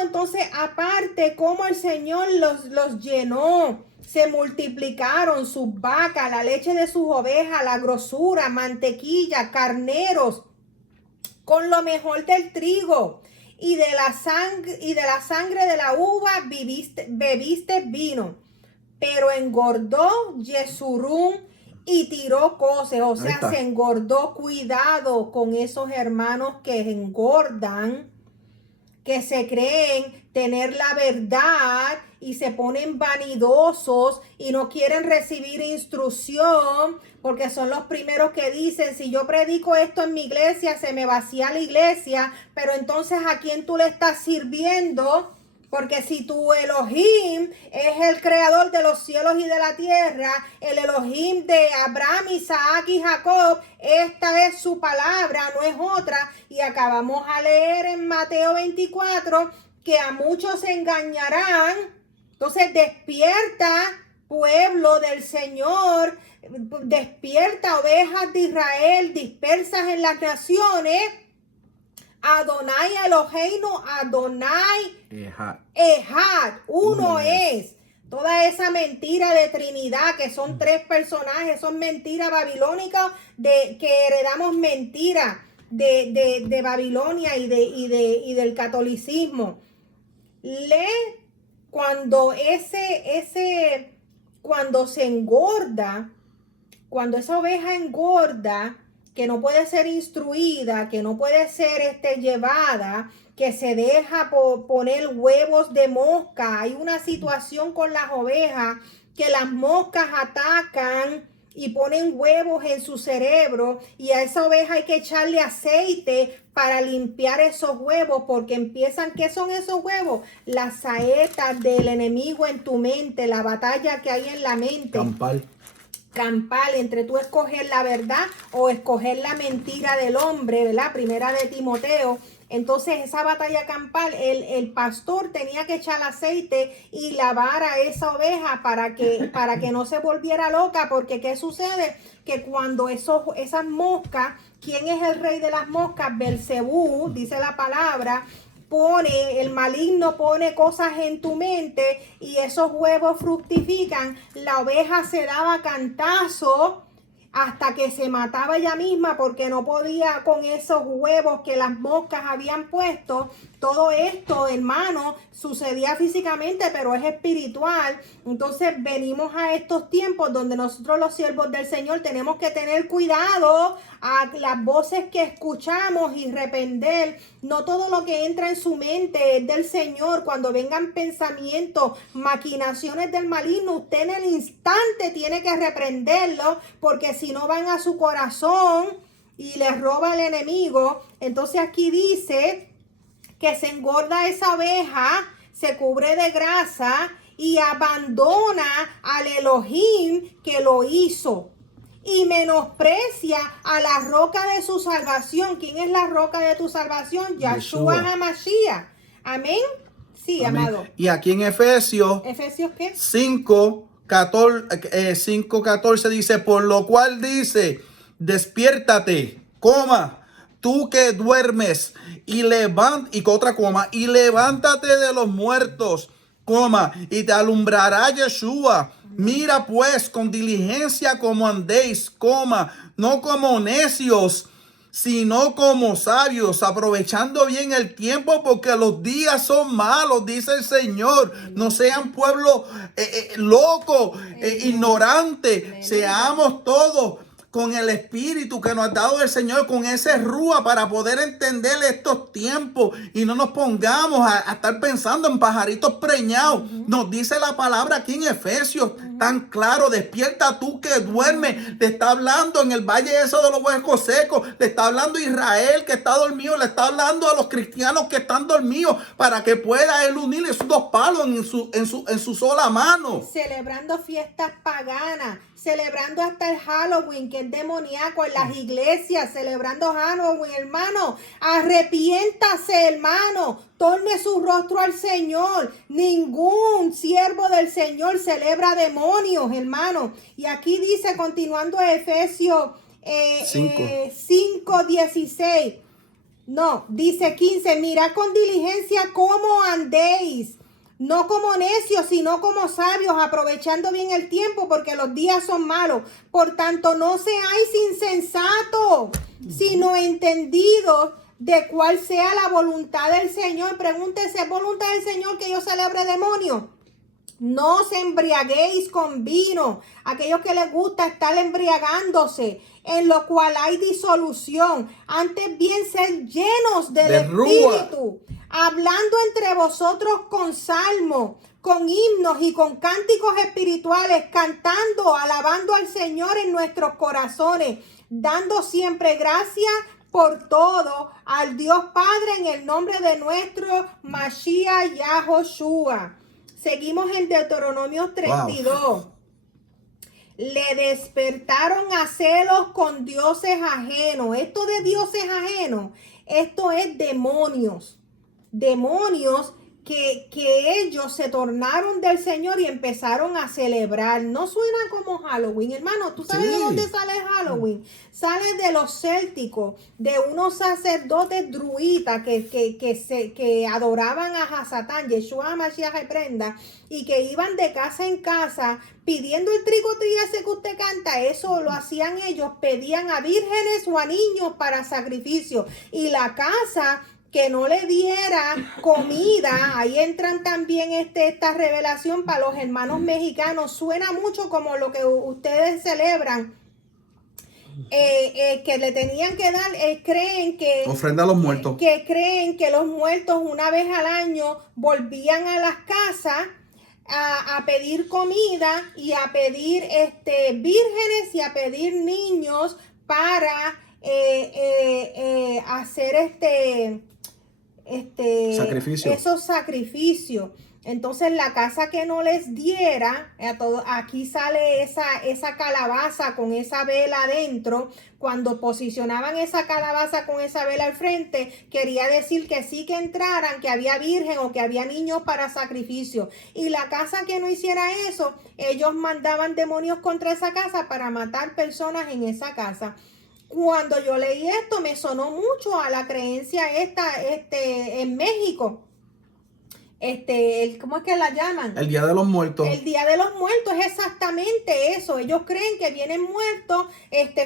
Entonces, aparte, como el Señor los llenó, se multiplicaron sus vacas, la leche de sus ovejas, la grosura, mantequilla, carneros, con lo mejor del trigo, y de la sangre de la uva bebiste vino. Pero engordó Yesurún y tiró cosas, o sea, se engordó. Cuidado con esos hermanos que engordan, que se creen tener la verdad y se ponen vanidosos y no quieren recibir instrucción, porque son los primeros que dicen, si yo predico esto en mi iglesia, se me vacía la iglesia, pero entonces ¿a quién tú le estás sirviendo? Porque si tu Elohim es el creador de los cielos y de la tierra, el Elohim de Abraham, Isaac y Jacob, esta es su palabra, no es otra. Y acabamos a leer en Mateo 24 que a muchos se engañarán. Entonces despierta, pueblo del Señor, despierta, ovejas de Israel dispersas en las naciones. Adonai Eloheinu, Adonai Ejad, uno es. Toda esa mentira de Trinidad, que son tres personajes, son mentiras babilónicas que heredamos mentiras de Babilonia y del catolicismo. Cuando cuando se engorda, cuando esa oveja engorda, que no puede ser instruida, que no puede ser llevada, que se deja poner huevos de mosca. Hay una situación con las ovejas que las moscas atacan y ponen huevos en su cerebro, y a esa oveja hay que echarle aceite para limpiar esos huevos, porque empiezan, ¿qué son esos huevos? Las saetas del enemigo en tu mente, la batalla que hay en la mente. Campal entre tú escoger la verdad o escoger la mentira del hombre, ¿verdad? Primera de Timoteo. Entonces esa batalla campal, el pastor tenía que echar aceite y lavar a esa oveja para que no se volviera loca, porque ¿qué sucede? Que cuando esas moscas, ¿quién es el rey de las moscas? Belcebú, dice la palabra. El maligno pone cosas en tu mente y esos huevos fructifican. La oveja se daba cantazo hasta que se mataba ella misma porque no podía con esos huevos que las moscas habían puesto. Todo esto, hermano, sucedía físicamente, pero es espiritual. Entonces venimos a estos tiempos donde nosotros los siervos del Señor tenemos que tener cuidado a las voces que escuchamos y reprender. No todo lo que entra en su mente es del Señor. Cuando vengan pensamientos, maquinaciones del maligno, usted en el instante tiene que reprenderlo, porque si no van a su corazón y les roba el enemigo. Entonces aquí dice que se engorda esa oveja, se cubre de grasa y abandona al Elohim que lo hizo. y menosprecia a la roca de su salvación. ¿Quién es la roca de tu salvación? Yahshua HaMashiach. Amén. Sí, Amén. amado. Y aquí en Efesios ¿Efesios qué? 5:14 dice, por lo cual dice, despiértate, tú que duermes, y levántate de los muertos, y te alumbrará Yeshua. Mira pues con diligencia como andéis, no como necios, sino como sabios, aprovechando bien el tiempo, porque los días son malos, dice el Señor. No sean pueblo loco, ignorante. Seamos todos con el espíritu que nos ha dado el Señor, con ese rúa, para poder entender estos tiempos y no nos pongamos a estar pensando en pajaritos preñados. Nos dice la palabra aquí en Efesios tan claro: despierta tú que duermes. Le está hablando en el valle eso de los huesos secos, le está hablando a Israel que está dormido, le está hablando a los cristianos que están dormidos, para que pueda él unir esos dos palos en su sola mano. Celebrando fiestas paganas, celebrando hasta el Halloween, que es demoníaco, en las iglesias, celebrando Halloween, hermano. Arrepiéntase, hermano. Torne su rostro al Señor. Ningún siervo del Señor celebra demonios, hermano. Y aquí dice, continuando Efesios 5:16. No, dice 15. Mirad con diligencia cómo andéis, no como necios, sino como sabios, aprovechando bien el tiempo, porque los días son malos. Por tanto, no seáis insensatos, sino entendidos de cuál sea la voluntad del Señor. Pregúntese, ¿es voluntad del Señor que yo celebre demonios? No os embriaguéis con vino, aquellos que les gusta estar embriagándose, en lo cual hay disolución. Antes bien, ser llenos del Espíritu, hablando entre vosotros con salmos, con himnos y con cánticos espirituales, cantando, alabando al Señor en nuestros corazones, dando siempre gracias por todo al Dios Padre, en el nombre de nuestro Mashiach Yahoshua. Seguimos en Deuteronomio 32. Wow. Le despertaron a celos con dioses ajenos. Esto de dioses ajenos, esto es demonios. Demonios que ellos se tornaron del Señor y empezaron a celebrar. No suena como Halloween, hermano. ¿Tú sabes de dónde sale Halloween? Sale de los célticos, de unos sacerdotes druitas que adoraban a Hasatán, Yeshua HaMashiach reprenda, y que iban de casa en casa pidiendo el trigote ese que usted canta. Eso lo hacían ellos, pedían a vírgenes o a niños para sacrificio, y la casa que no le diera comida. Ahí entran también esta revelación para los hermanos mexicanos. Suena mucho como lo que ustedes celebran, que le tenían que dar, creen que ofrenda a los muertos, que creen que los muertos una vez al año volvían a las casas a pedir comida y a pedir vírgenes y a pedir niños para hacer esos sacrificios. Entonces la casa que no les diera, aquí sale esa calabaza con esa vela adentro. Cuando posicionaban esa calabaza con esa vela al frente, quería decir que sí que entraran, que había virgen o que había niños para sacrificio. Y la casa que no hiciera eso, ellos mandaban demonios contra esa casa para matar personas en esa casa. Cuando yo leí esto, me sonó mucho a la creencia en México. ¿Cómo es que la llaman? El Día de los Muertos. El Día de los Muertos es exactamente eso. Ellos creen que vienen muertos,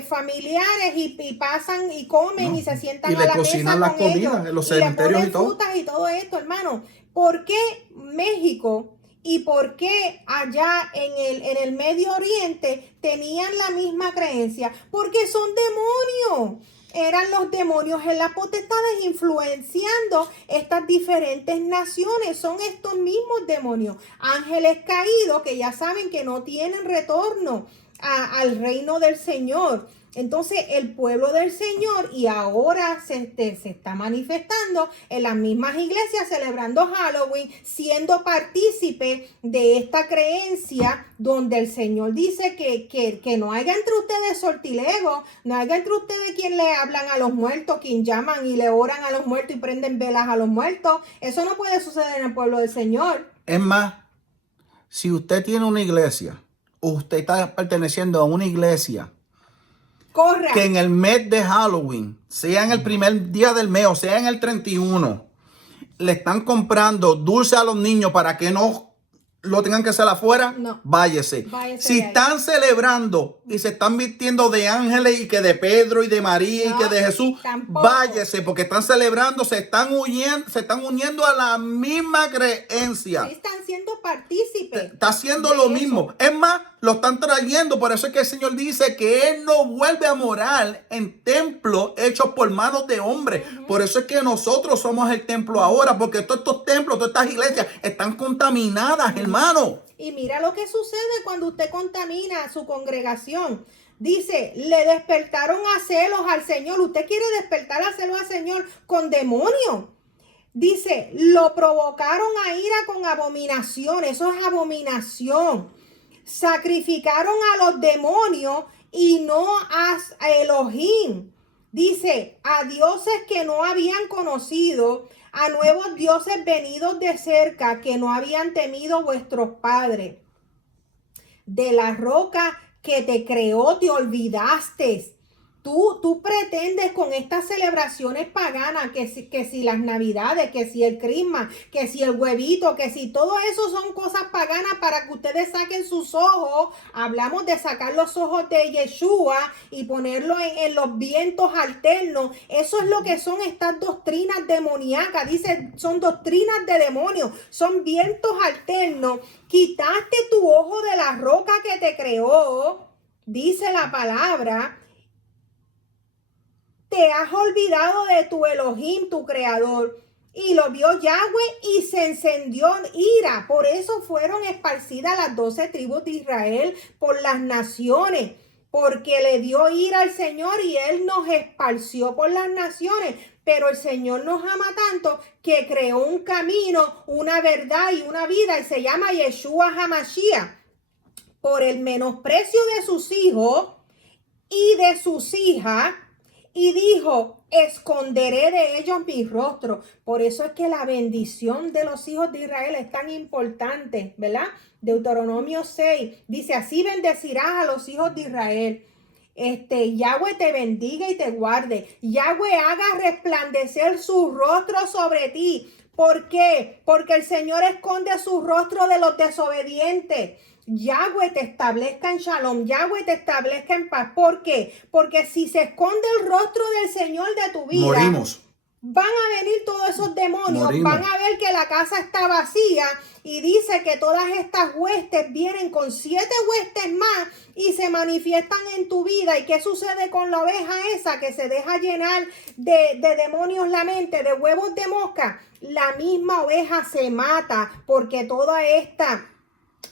familiares, y pasan y comen y se sientan a la mesa con ellos. En los cementerios y todo. Frutas y todo esto, hermano. ¿Por qué México y por qué allá en el Medio Oriente tenían la misma creencia? Porque son demonios. Eran los demonios en las potestades influenciando estas diferentes naciones. Son estos mismos demonios, ángeles caídos, que ya saben que no tienen retorno al reino del Señor. Entonces el pueblo del Señor, y ahora se está manifestando en las mismas iglesias celebrando Halloween, siendo partícipe de esta creencia donde el Señor dice que no haya entre ustedes sortilegos, no haya entre ustedes quien le hablan a los muertos, quien llaman y le oran a los muertos y prenden velas a los muertos. Eso no puede suceder en el pueblo del Señor. Es más, si usted tiene una iglesia, usted está perteneciendo a una iglesia, Corra. que en el mes de Halloween, sea en el primer día del mes o sea en el 31, le están comprando dulce a los niños para que no lo tengan que hacer afuera, No. váyese. Si de ahí. están celebrando y se están vistiendo de ángeles y que de Pedro y de María No, y que de Jesús, tampoco. váyese, porque están celebrando, se están uniendo a la misma creencia. Sí, están siendo partícipes. Está haciendo de lo eso. mismo. Es más, lo están trayendo. Por eso es que el Señor dice que Él no vuelve a morar en templos hechos por manos de hombres. Por eso es que nosotros somos el templo ahora. Porque todos estos templos, todas estas iglesias están contaminadas, hermano. Y mira lo que sucede cuando usted contamina a su congregación. Dice, le despertaron a celos al Señor. Usted quiere despertar a celos al Señor con demonios. Dice, lo provocaron a ira con abominación. Eso es abominación. Sacrificaron a los demonios y no a Elohim. Dice, a dioses que no habían conocido, a nuevos dioses venidos de cerca que no habían temido vuestros padres. De la roca que te creó te olvidaste. Tú pretendes con estas celebraciones paganas, que si las navidades, que si el Christmas, que si el huevito, que si todo eso son cosas paganas para que ustedes saquen sus ojos. Hablamos de sacar los ojos de Yeshua y ponerlo en los vientos alternos. Eso es lo que son estas doctrinas demoníacas. Dice, son doctrinas de demonios, son vientos alternos. Quitaste tu ojo de la roca que te creó, dice la palabra. Te has olvidado de tu Elohim, tu creador. Y lo vio Yahweh y se encendió ira. Por eso fueron esparcidas las 12 tribus de Israel por las naciones. Porque le dio ira al Señor y Él nos esparció por las naciones. Pero el Señor nos ama tanto que creó un camino, una verdad y una vida. Y se llama Yeshua HaMashiach. Por el menosprecio de sus hijos y de sus hijas. Y dijo, esconderé de ellos mi rostro. Por eso es que la bendición de los hijos de Israel es tan importante, ¿verdad? Deuteronomio 6 dice, así bendecirás a los hijos de Israel. Yahweh te bendiga y te guarde. Yahweh haga resplandecer su rostro sobre ti. ¿Por qué? Porque el Señor esconde su rostro de los desobedientes. Yahweh te establezca en shalom, Yahweh te establezca en paz. ¿Por qué? Porque si se esconde el rostro del Señor de tu vida, Morimos. Van a venir todos esos demonios, Morimos. van a ver que la casa está vacía y dice que todas estas huestes vienen con 7 huestes más y se manifiestan en tu vida. ¿Y qué sucede con la oveja esa que se deja llenar de demonios la mente, de huevos de mosca? La misma oveja se mata porque toda esta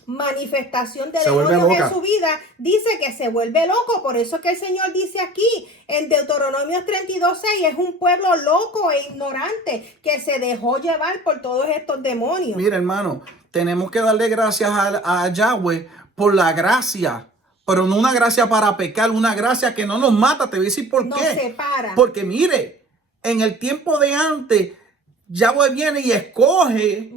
manifestación de demonios en su vida dice que se vuelve loco. Por eso es que el Señor dice aquí en Deuteronomio 32:6, es un pueblo loco e ignorante que se dejó llevar por todos estos demonios. Mira, hermano, tenemos que darle gracias a Yahweh por la gracia, pero no una gracia para pecar, una gracia que no nos mata. Te voy a decir por qué. Nos separa. Porque mire, en el tiempo de antes, Yahweh viene y escoge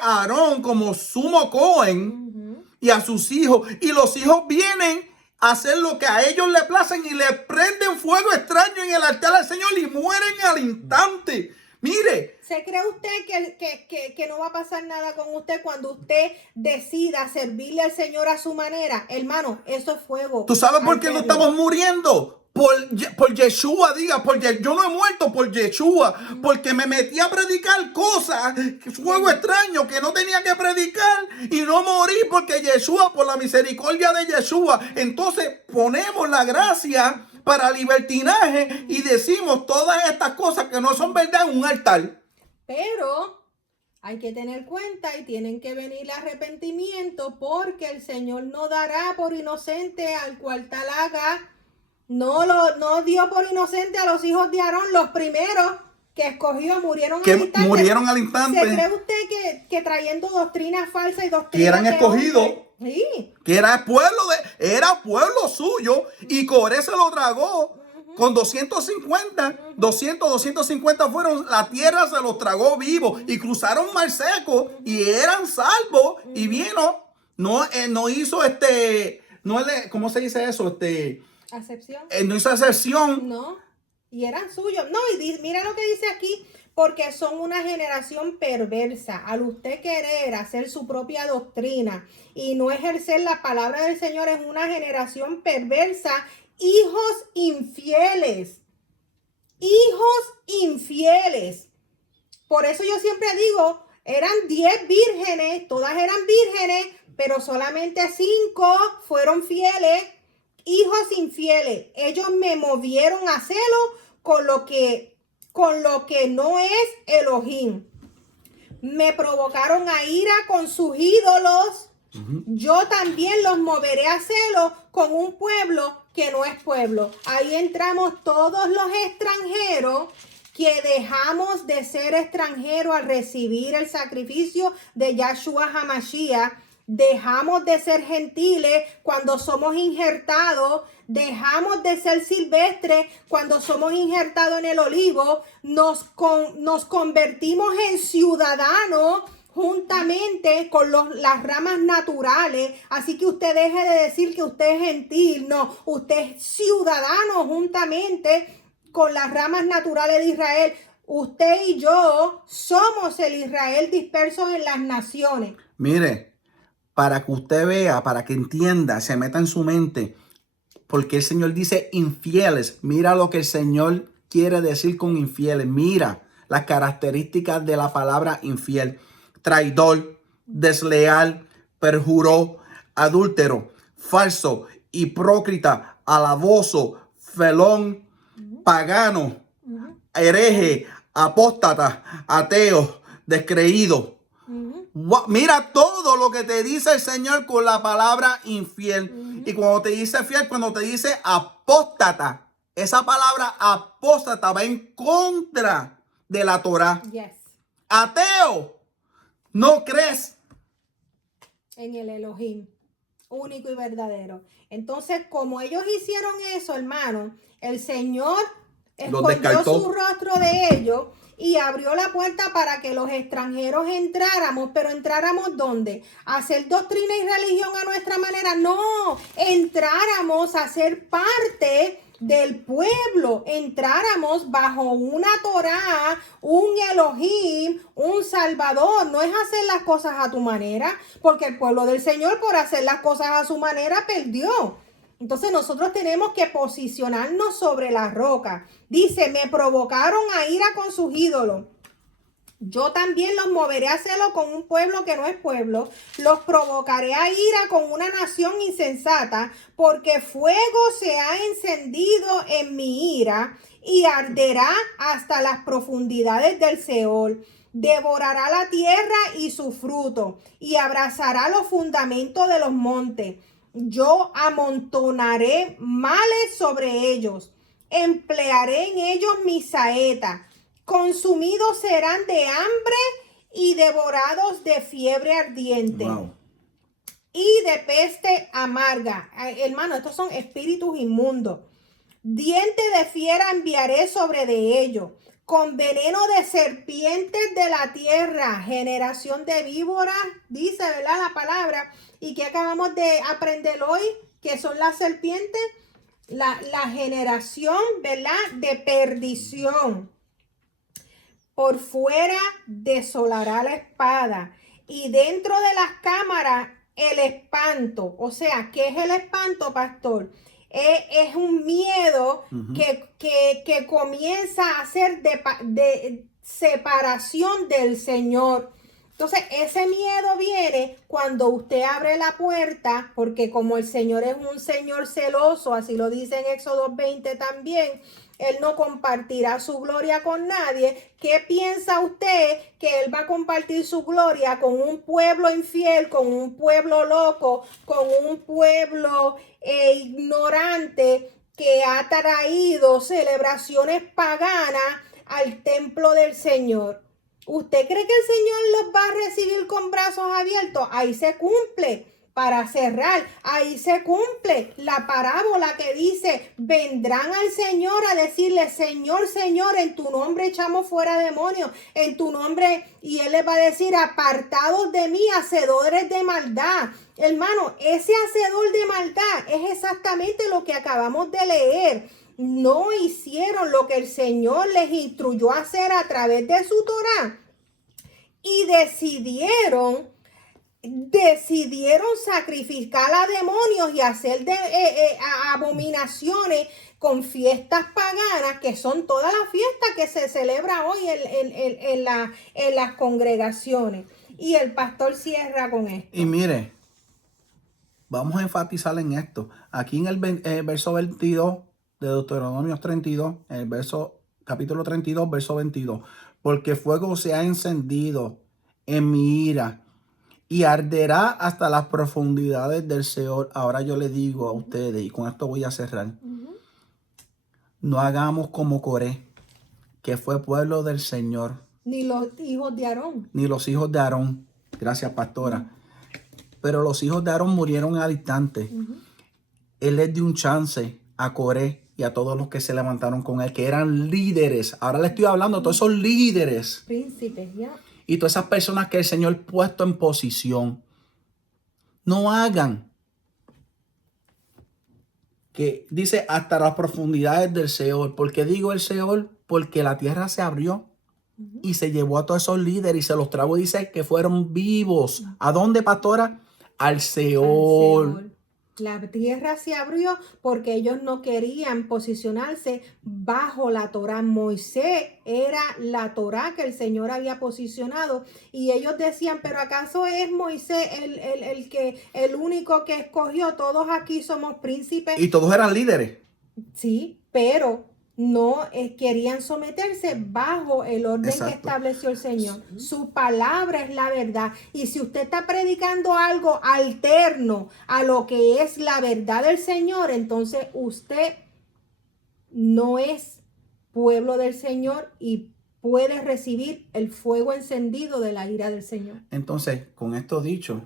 a Aarón como sumo Cohen y a sus hijos. Y los hijos vienen a hacer lo que a ellos les placen y le prenden fuego extraño en el altar al Señor y mueren al instante. Mire. ¿Se cree usted que no va a pasar nada con usted cuando usted decida servirle al Señor a su manera? Hermano, eso es fuego. ¿Tú sabes por qué no estamos muriendo? Por Yeshua, diga, porque yo no he muerto por Yeshua, porque me metí a predicar cosas, fuego extraño que no tenía que predicar y no morí porque Yeshua, por la misericordia de Yeshua. Entonces ponemos la gracia para libertinaje y decimos todas estas cosas que no son verdad en un altar. Pero hay que tener cuenta y tienen que venir el arrepentimiento porque el Señor no dará por inocente al cual tal haga No dio por inocente a los hijos de Aarón, los primeros que escogió murieron Que al instante. murieron al instante. ¿Se cree usted que trayendo doctrinas falsas y doctrinas Que eran de escogidos. hombres? Sí. Que era pueblo suyo. Y Coré se lo tragó. Con 250 fueron, la tierra se los tragó vivos. Y cruzaron mar seco. Y eran salvos. Y vino. No hizo ¿cómo se dice eso? ¿Acepción? No hizo excepción. No, y eran suyos. No, y mira lo que dice aquí, porque son una generación perversa. Al usted querer hacer su propia doctrina y no ejercer la palabra del Señor, es una generación perversa. Hijos infieles. Hijos infieles. Por eso yo siempre digo, eran 10 vírgenes, todas eran vírgenes, pero solamente 5 fueron fieles. Hijos infieles, ellos me movieron a celo con lo que no es Elohim. Me provocaron a ira con sus ídolos. Yo también los moveré a celo con un pueblo que no es pueblo. Ahí entramos todos los extranjeros que dejamos de ser extranjeros al recibir el sacrificio de Yahshua HaMashiach. Dejamos de ser gentiles cuando somos injertados. Dejamos de ser silvestres cuando somos injertados en el olivo. Nos convertimos en ciudadanos juntamente con las ramas naturales. Así que usted deje de decir que usted es gentil. No, usted es ciudadano juntamente con las ramas naturales de Israel. Usted y yo somos el Israel dispersos en las naciones. Mire, para que usted vea, para que entienda, se meta en su mente, porque el Señor dice infieles. Mira lo que el Señor quiere decir con infieles. Mira las características de la palabra infiel: traidor, desleal, perjuró, adúltero, falso, hipócrita, alaboso, felón, pagano, hereje, apóstata, ateo, descreído. Mira todo lo que te dice el Señor con la palabra infiel. Y cuando te dice fiel, cuando te dice apóstata, esa palabra apóstata va en contra de la Torá. Yes. Ateo, no crees En el Elohim, único y verdadero. Entonces, como ellos hicieron eso, hermano, el Señor escondió descartó. su rostro de ellos y abrió la puerta para que los extranjeros entráramos. Pero entráramos ¿dónde? ¿A hacer doctrina y religión a nuestra manera? No, entráramos a ser parte del pueblo, entráramos bajo una Torá, un Elohim, un Salvador. No es hacer las cosas a tu manera, porque el pueblo del Señor por hacer las cosas a su manera perdió. Entonces nosotros tenemos que posicionarnos sobre la roca. Dice, me provocaron a ira con sus ídolos. Yo también los moveré a celo con un pueblo que no es pueblo. Los provocaré a ira con una nación insensata, porque fuego se ha encendido en mi ira y arderá hasta las profundidades del Seol. Devorará la tierra y su fruto y abrazará los fundamentos de los montes. Yo amontonaré males sobre ellos. Emplearé en ellos mis saetas. Consumidos serán de hambre y devorados de fiebre ardiente. Wow. Y de peste amarga. Ay, hermano, estos son espíritus inmundos. Diente de fiera enviaré sobre de ellos. Con veneno de serpientes de la tierra. Generación de víboras, dice, ¿verdad? La palabra. ¿Y qué acabamos de aprender hoy? Que son las serpientes. La generación, ¿verdad? De perdición. Por fuera desolará la espada y dentro de las cámaras el espanto. O sea, ¿qué es el espanto, pastor? Es un miedo que comienza a ser de separación del Señor. Entonces, ese miedo viene cuando usted abre la puerta, porque como el Señor es un Señor celoso, así lo dice en Éxodo 20 también, Él no compartirá su gloria con nadie. ¿Qué piensa usted que Él va a compartir su gloria con un pueblo infiel, con un pueblo loco, con un pueblo ignorante, que ha traído celebraciones paganas al templo del Señor. ¿Usted cree que el Señor los va a recibir con brazos abiertos? Ahí se cumple, para cerrar, ahí se cumple la parábola que dice, vendrán al Señor a decirle, Señor, Señor, en tu nombre echamos fuera demonios, en tu nombre, y Él les va a decir, apartados de mí, hacedores de maldad. Hermano, ese hacedor de maldad es exactamente lo que acabamos de leer. No hicieron lo que el Señor les instruyó a hacer a través de su Torá y decidieron sacrificar a demonios y hacer abominaciones con fiestas paganas, que son todas las fiestas que se celebra hoy en las congregaciones. Y el pastor cierra con esto. Y mire, vamos a enfatizar en esto. Aquí en el verso 22 de Deuteronomio 32, el capítulo 32, verso 22. Porque fuego se ha encendido en mi ira y arderá hasta las profundidades del Seol. Ahora yo les digo a ustedes, y con esto voy a cerrar, no hagamos como Coré, que fue pueblo del Señor. Ni los hijos de Aarón. Ni los hijos de Aarón. Gracias, pastora. Pero los hijos de Aarón murieron al instante. Él les dio un chance a Coré y a todos los que se levantaron con él, que eran líderes. Ahora le estoy hablando a todos esos líderes. Príncipes, ya. Y todas esas personas que el Señor puesto en posición. No hagan. Que dice hasta las profundidades del Seol. ¿Por qué digo el Seol? Porque la tierra se abrió y se llevó a todos esos líderes y se los trajo. Dice que fueron vivos. ¿A dónde, pastora? Al Seol. La tierra se abrió porque ellos no querían posicionarse bajo la Torá. Moisés era la Torá que el Señor había posicionado y ellos decían, pero ¿acaso es Moisés el único que escogió? Todos aquí somos príncipes. Y todos eran líderes. Sí, pero no querían someterse bajo el orden Exacto. que estableció el Señor. Su palabra es la verdad. Y si usted está predicando algo alterno a lo que es la verdad del Señor, entonces usted no es pueblo del Señor y puede recibir el fuego encendido de la ira del Señor. Entonces, con esto dicho,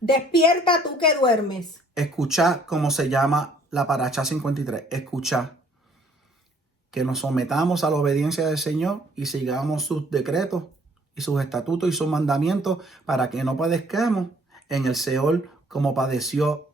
despierta tú que duermes. Escucha cómo se llama la paracha 53. Escucha. Que nos sometamos a la obediencia del Señor y sigamos sus decretos y sus estatutos y sus mandamientos para que no padezcamos en el Seol como padeció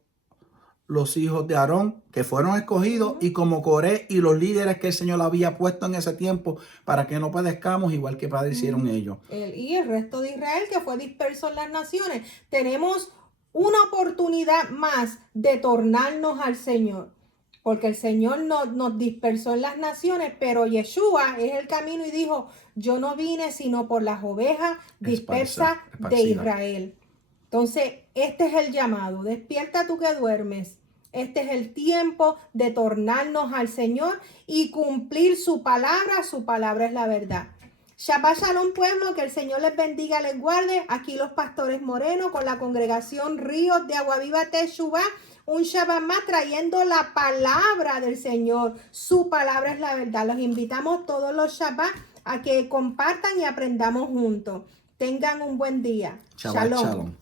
los hijos de Aarón, que fueron escogidos, y como Coré y los líderes que el Señor había puesto en ese tiempo para que no padezcamos igual que padecieron ellos. Y el resto de Israel que fue disperso en las naciones. Tenemos una oportunidad más de tornarnos al Señor. Porque el Señor nos dispersó en las naciones, pero Yeshua es el camino y dijo, yo no vine sino por las ovejas dispersas de Israel. Entonces, este es el llamado. Despierta tú que duermes. Este es el tiempo de tornarnos al Señor y cumplir su palabra. Su palabra es la verdad. Shabbat Shalom, pueblo, que el Señor les bendiga, les guarde. Aquí los pastores Moreno con la congregación Ríos de Agua Viva Teshuvá. Un Shabbat más trayendo la palabra del Señor. Su palabra es la verdad. Los invitamos todos los Shabbat a que compartan y aprendamos juntos. Tengan un buen día. Shabbat Shalom.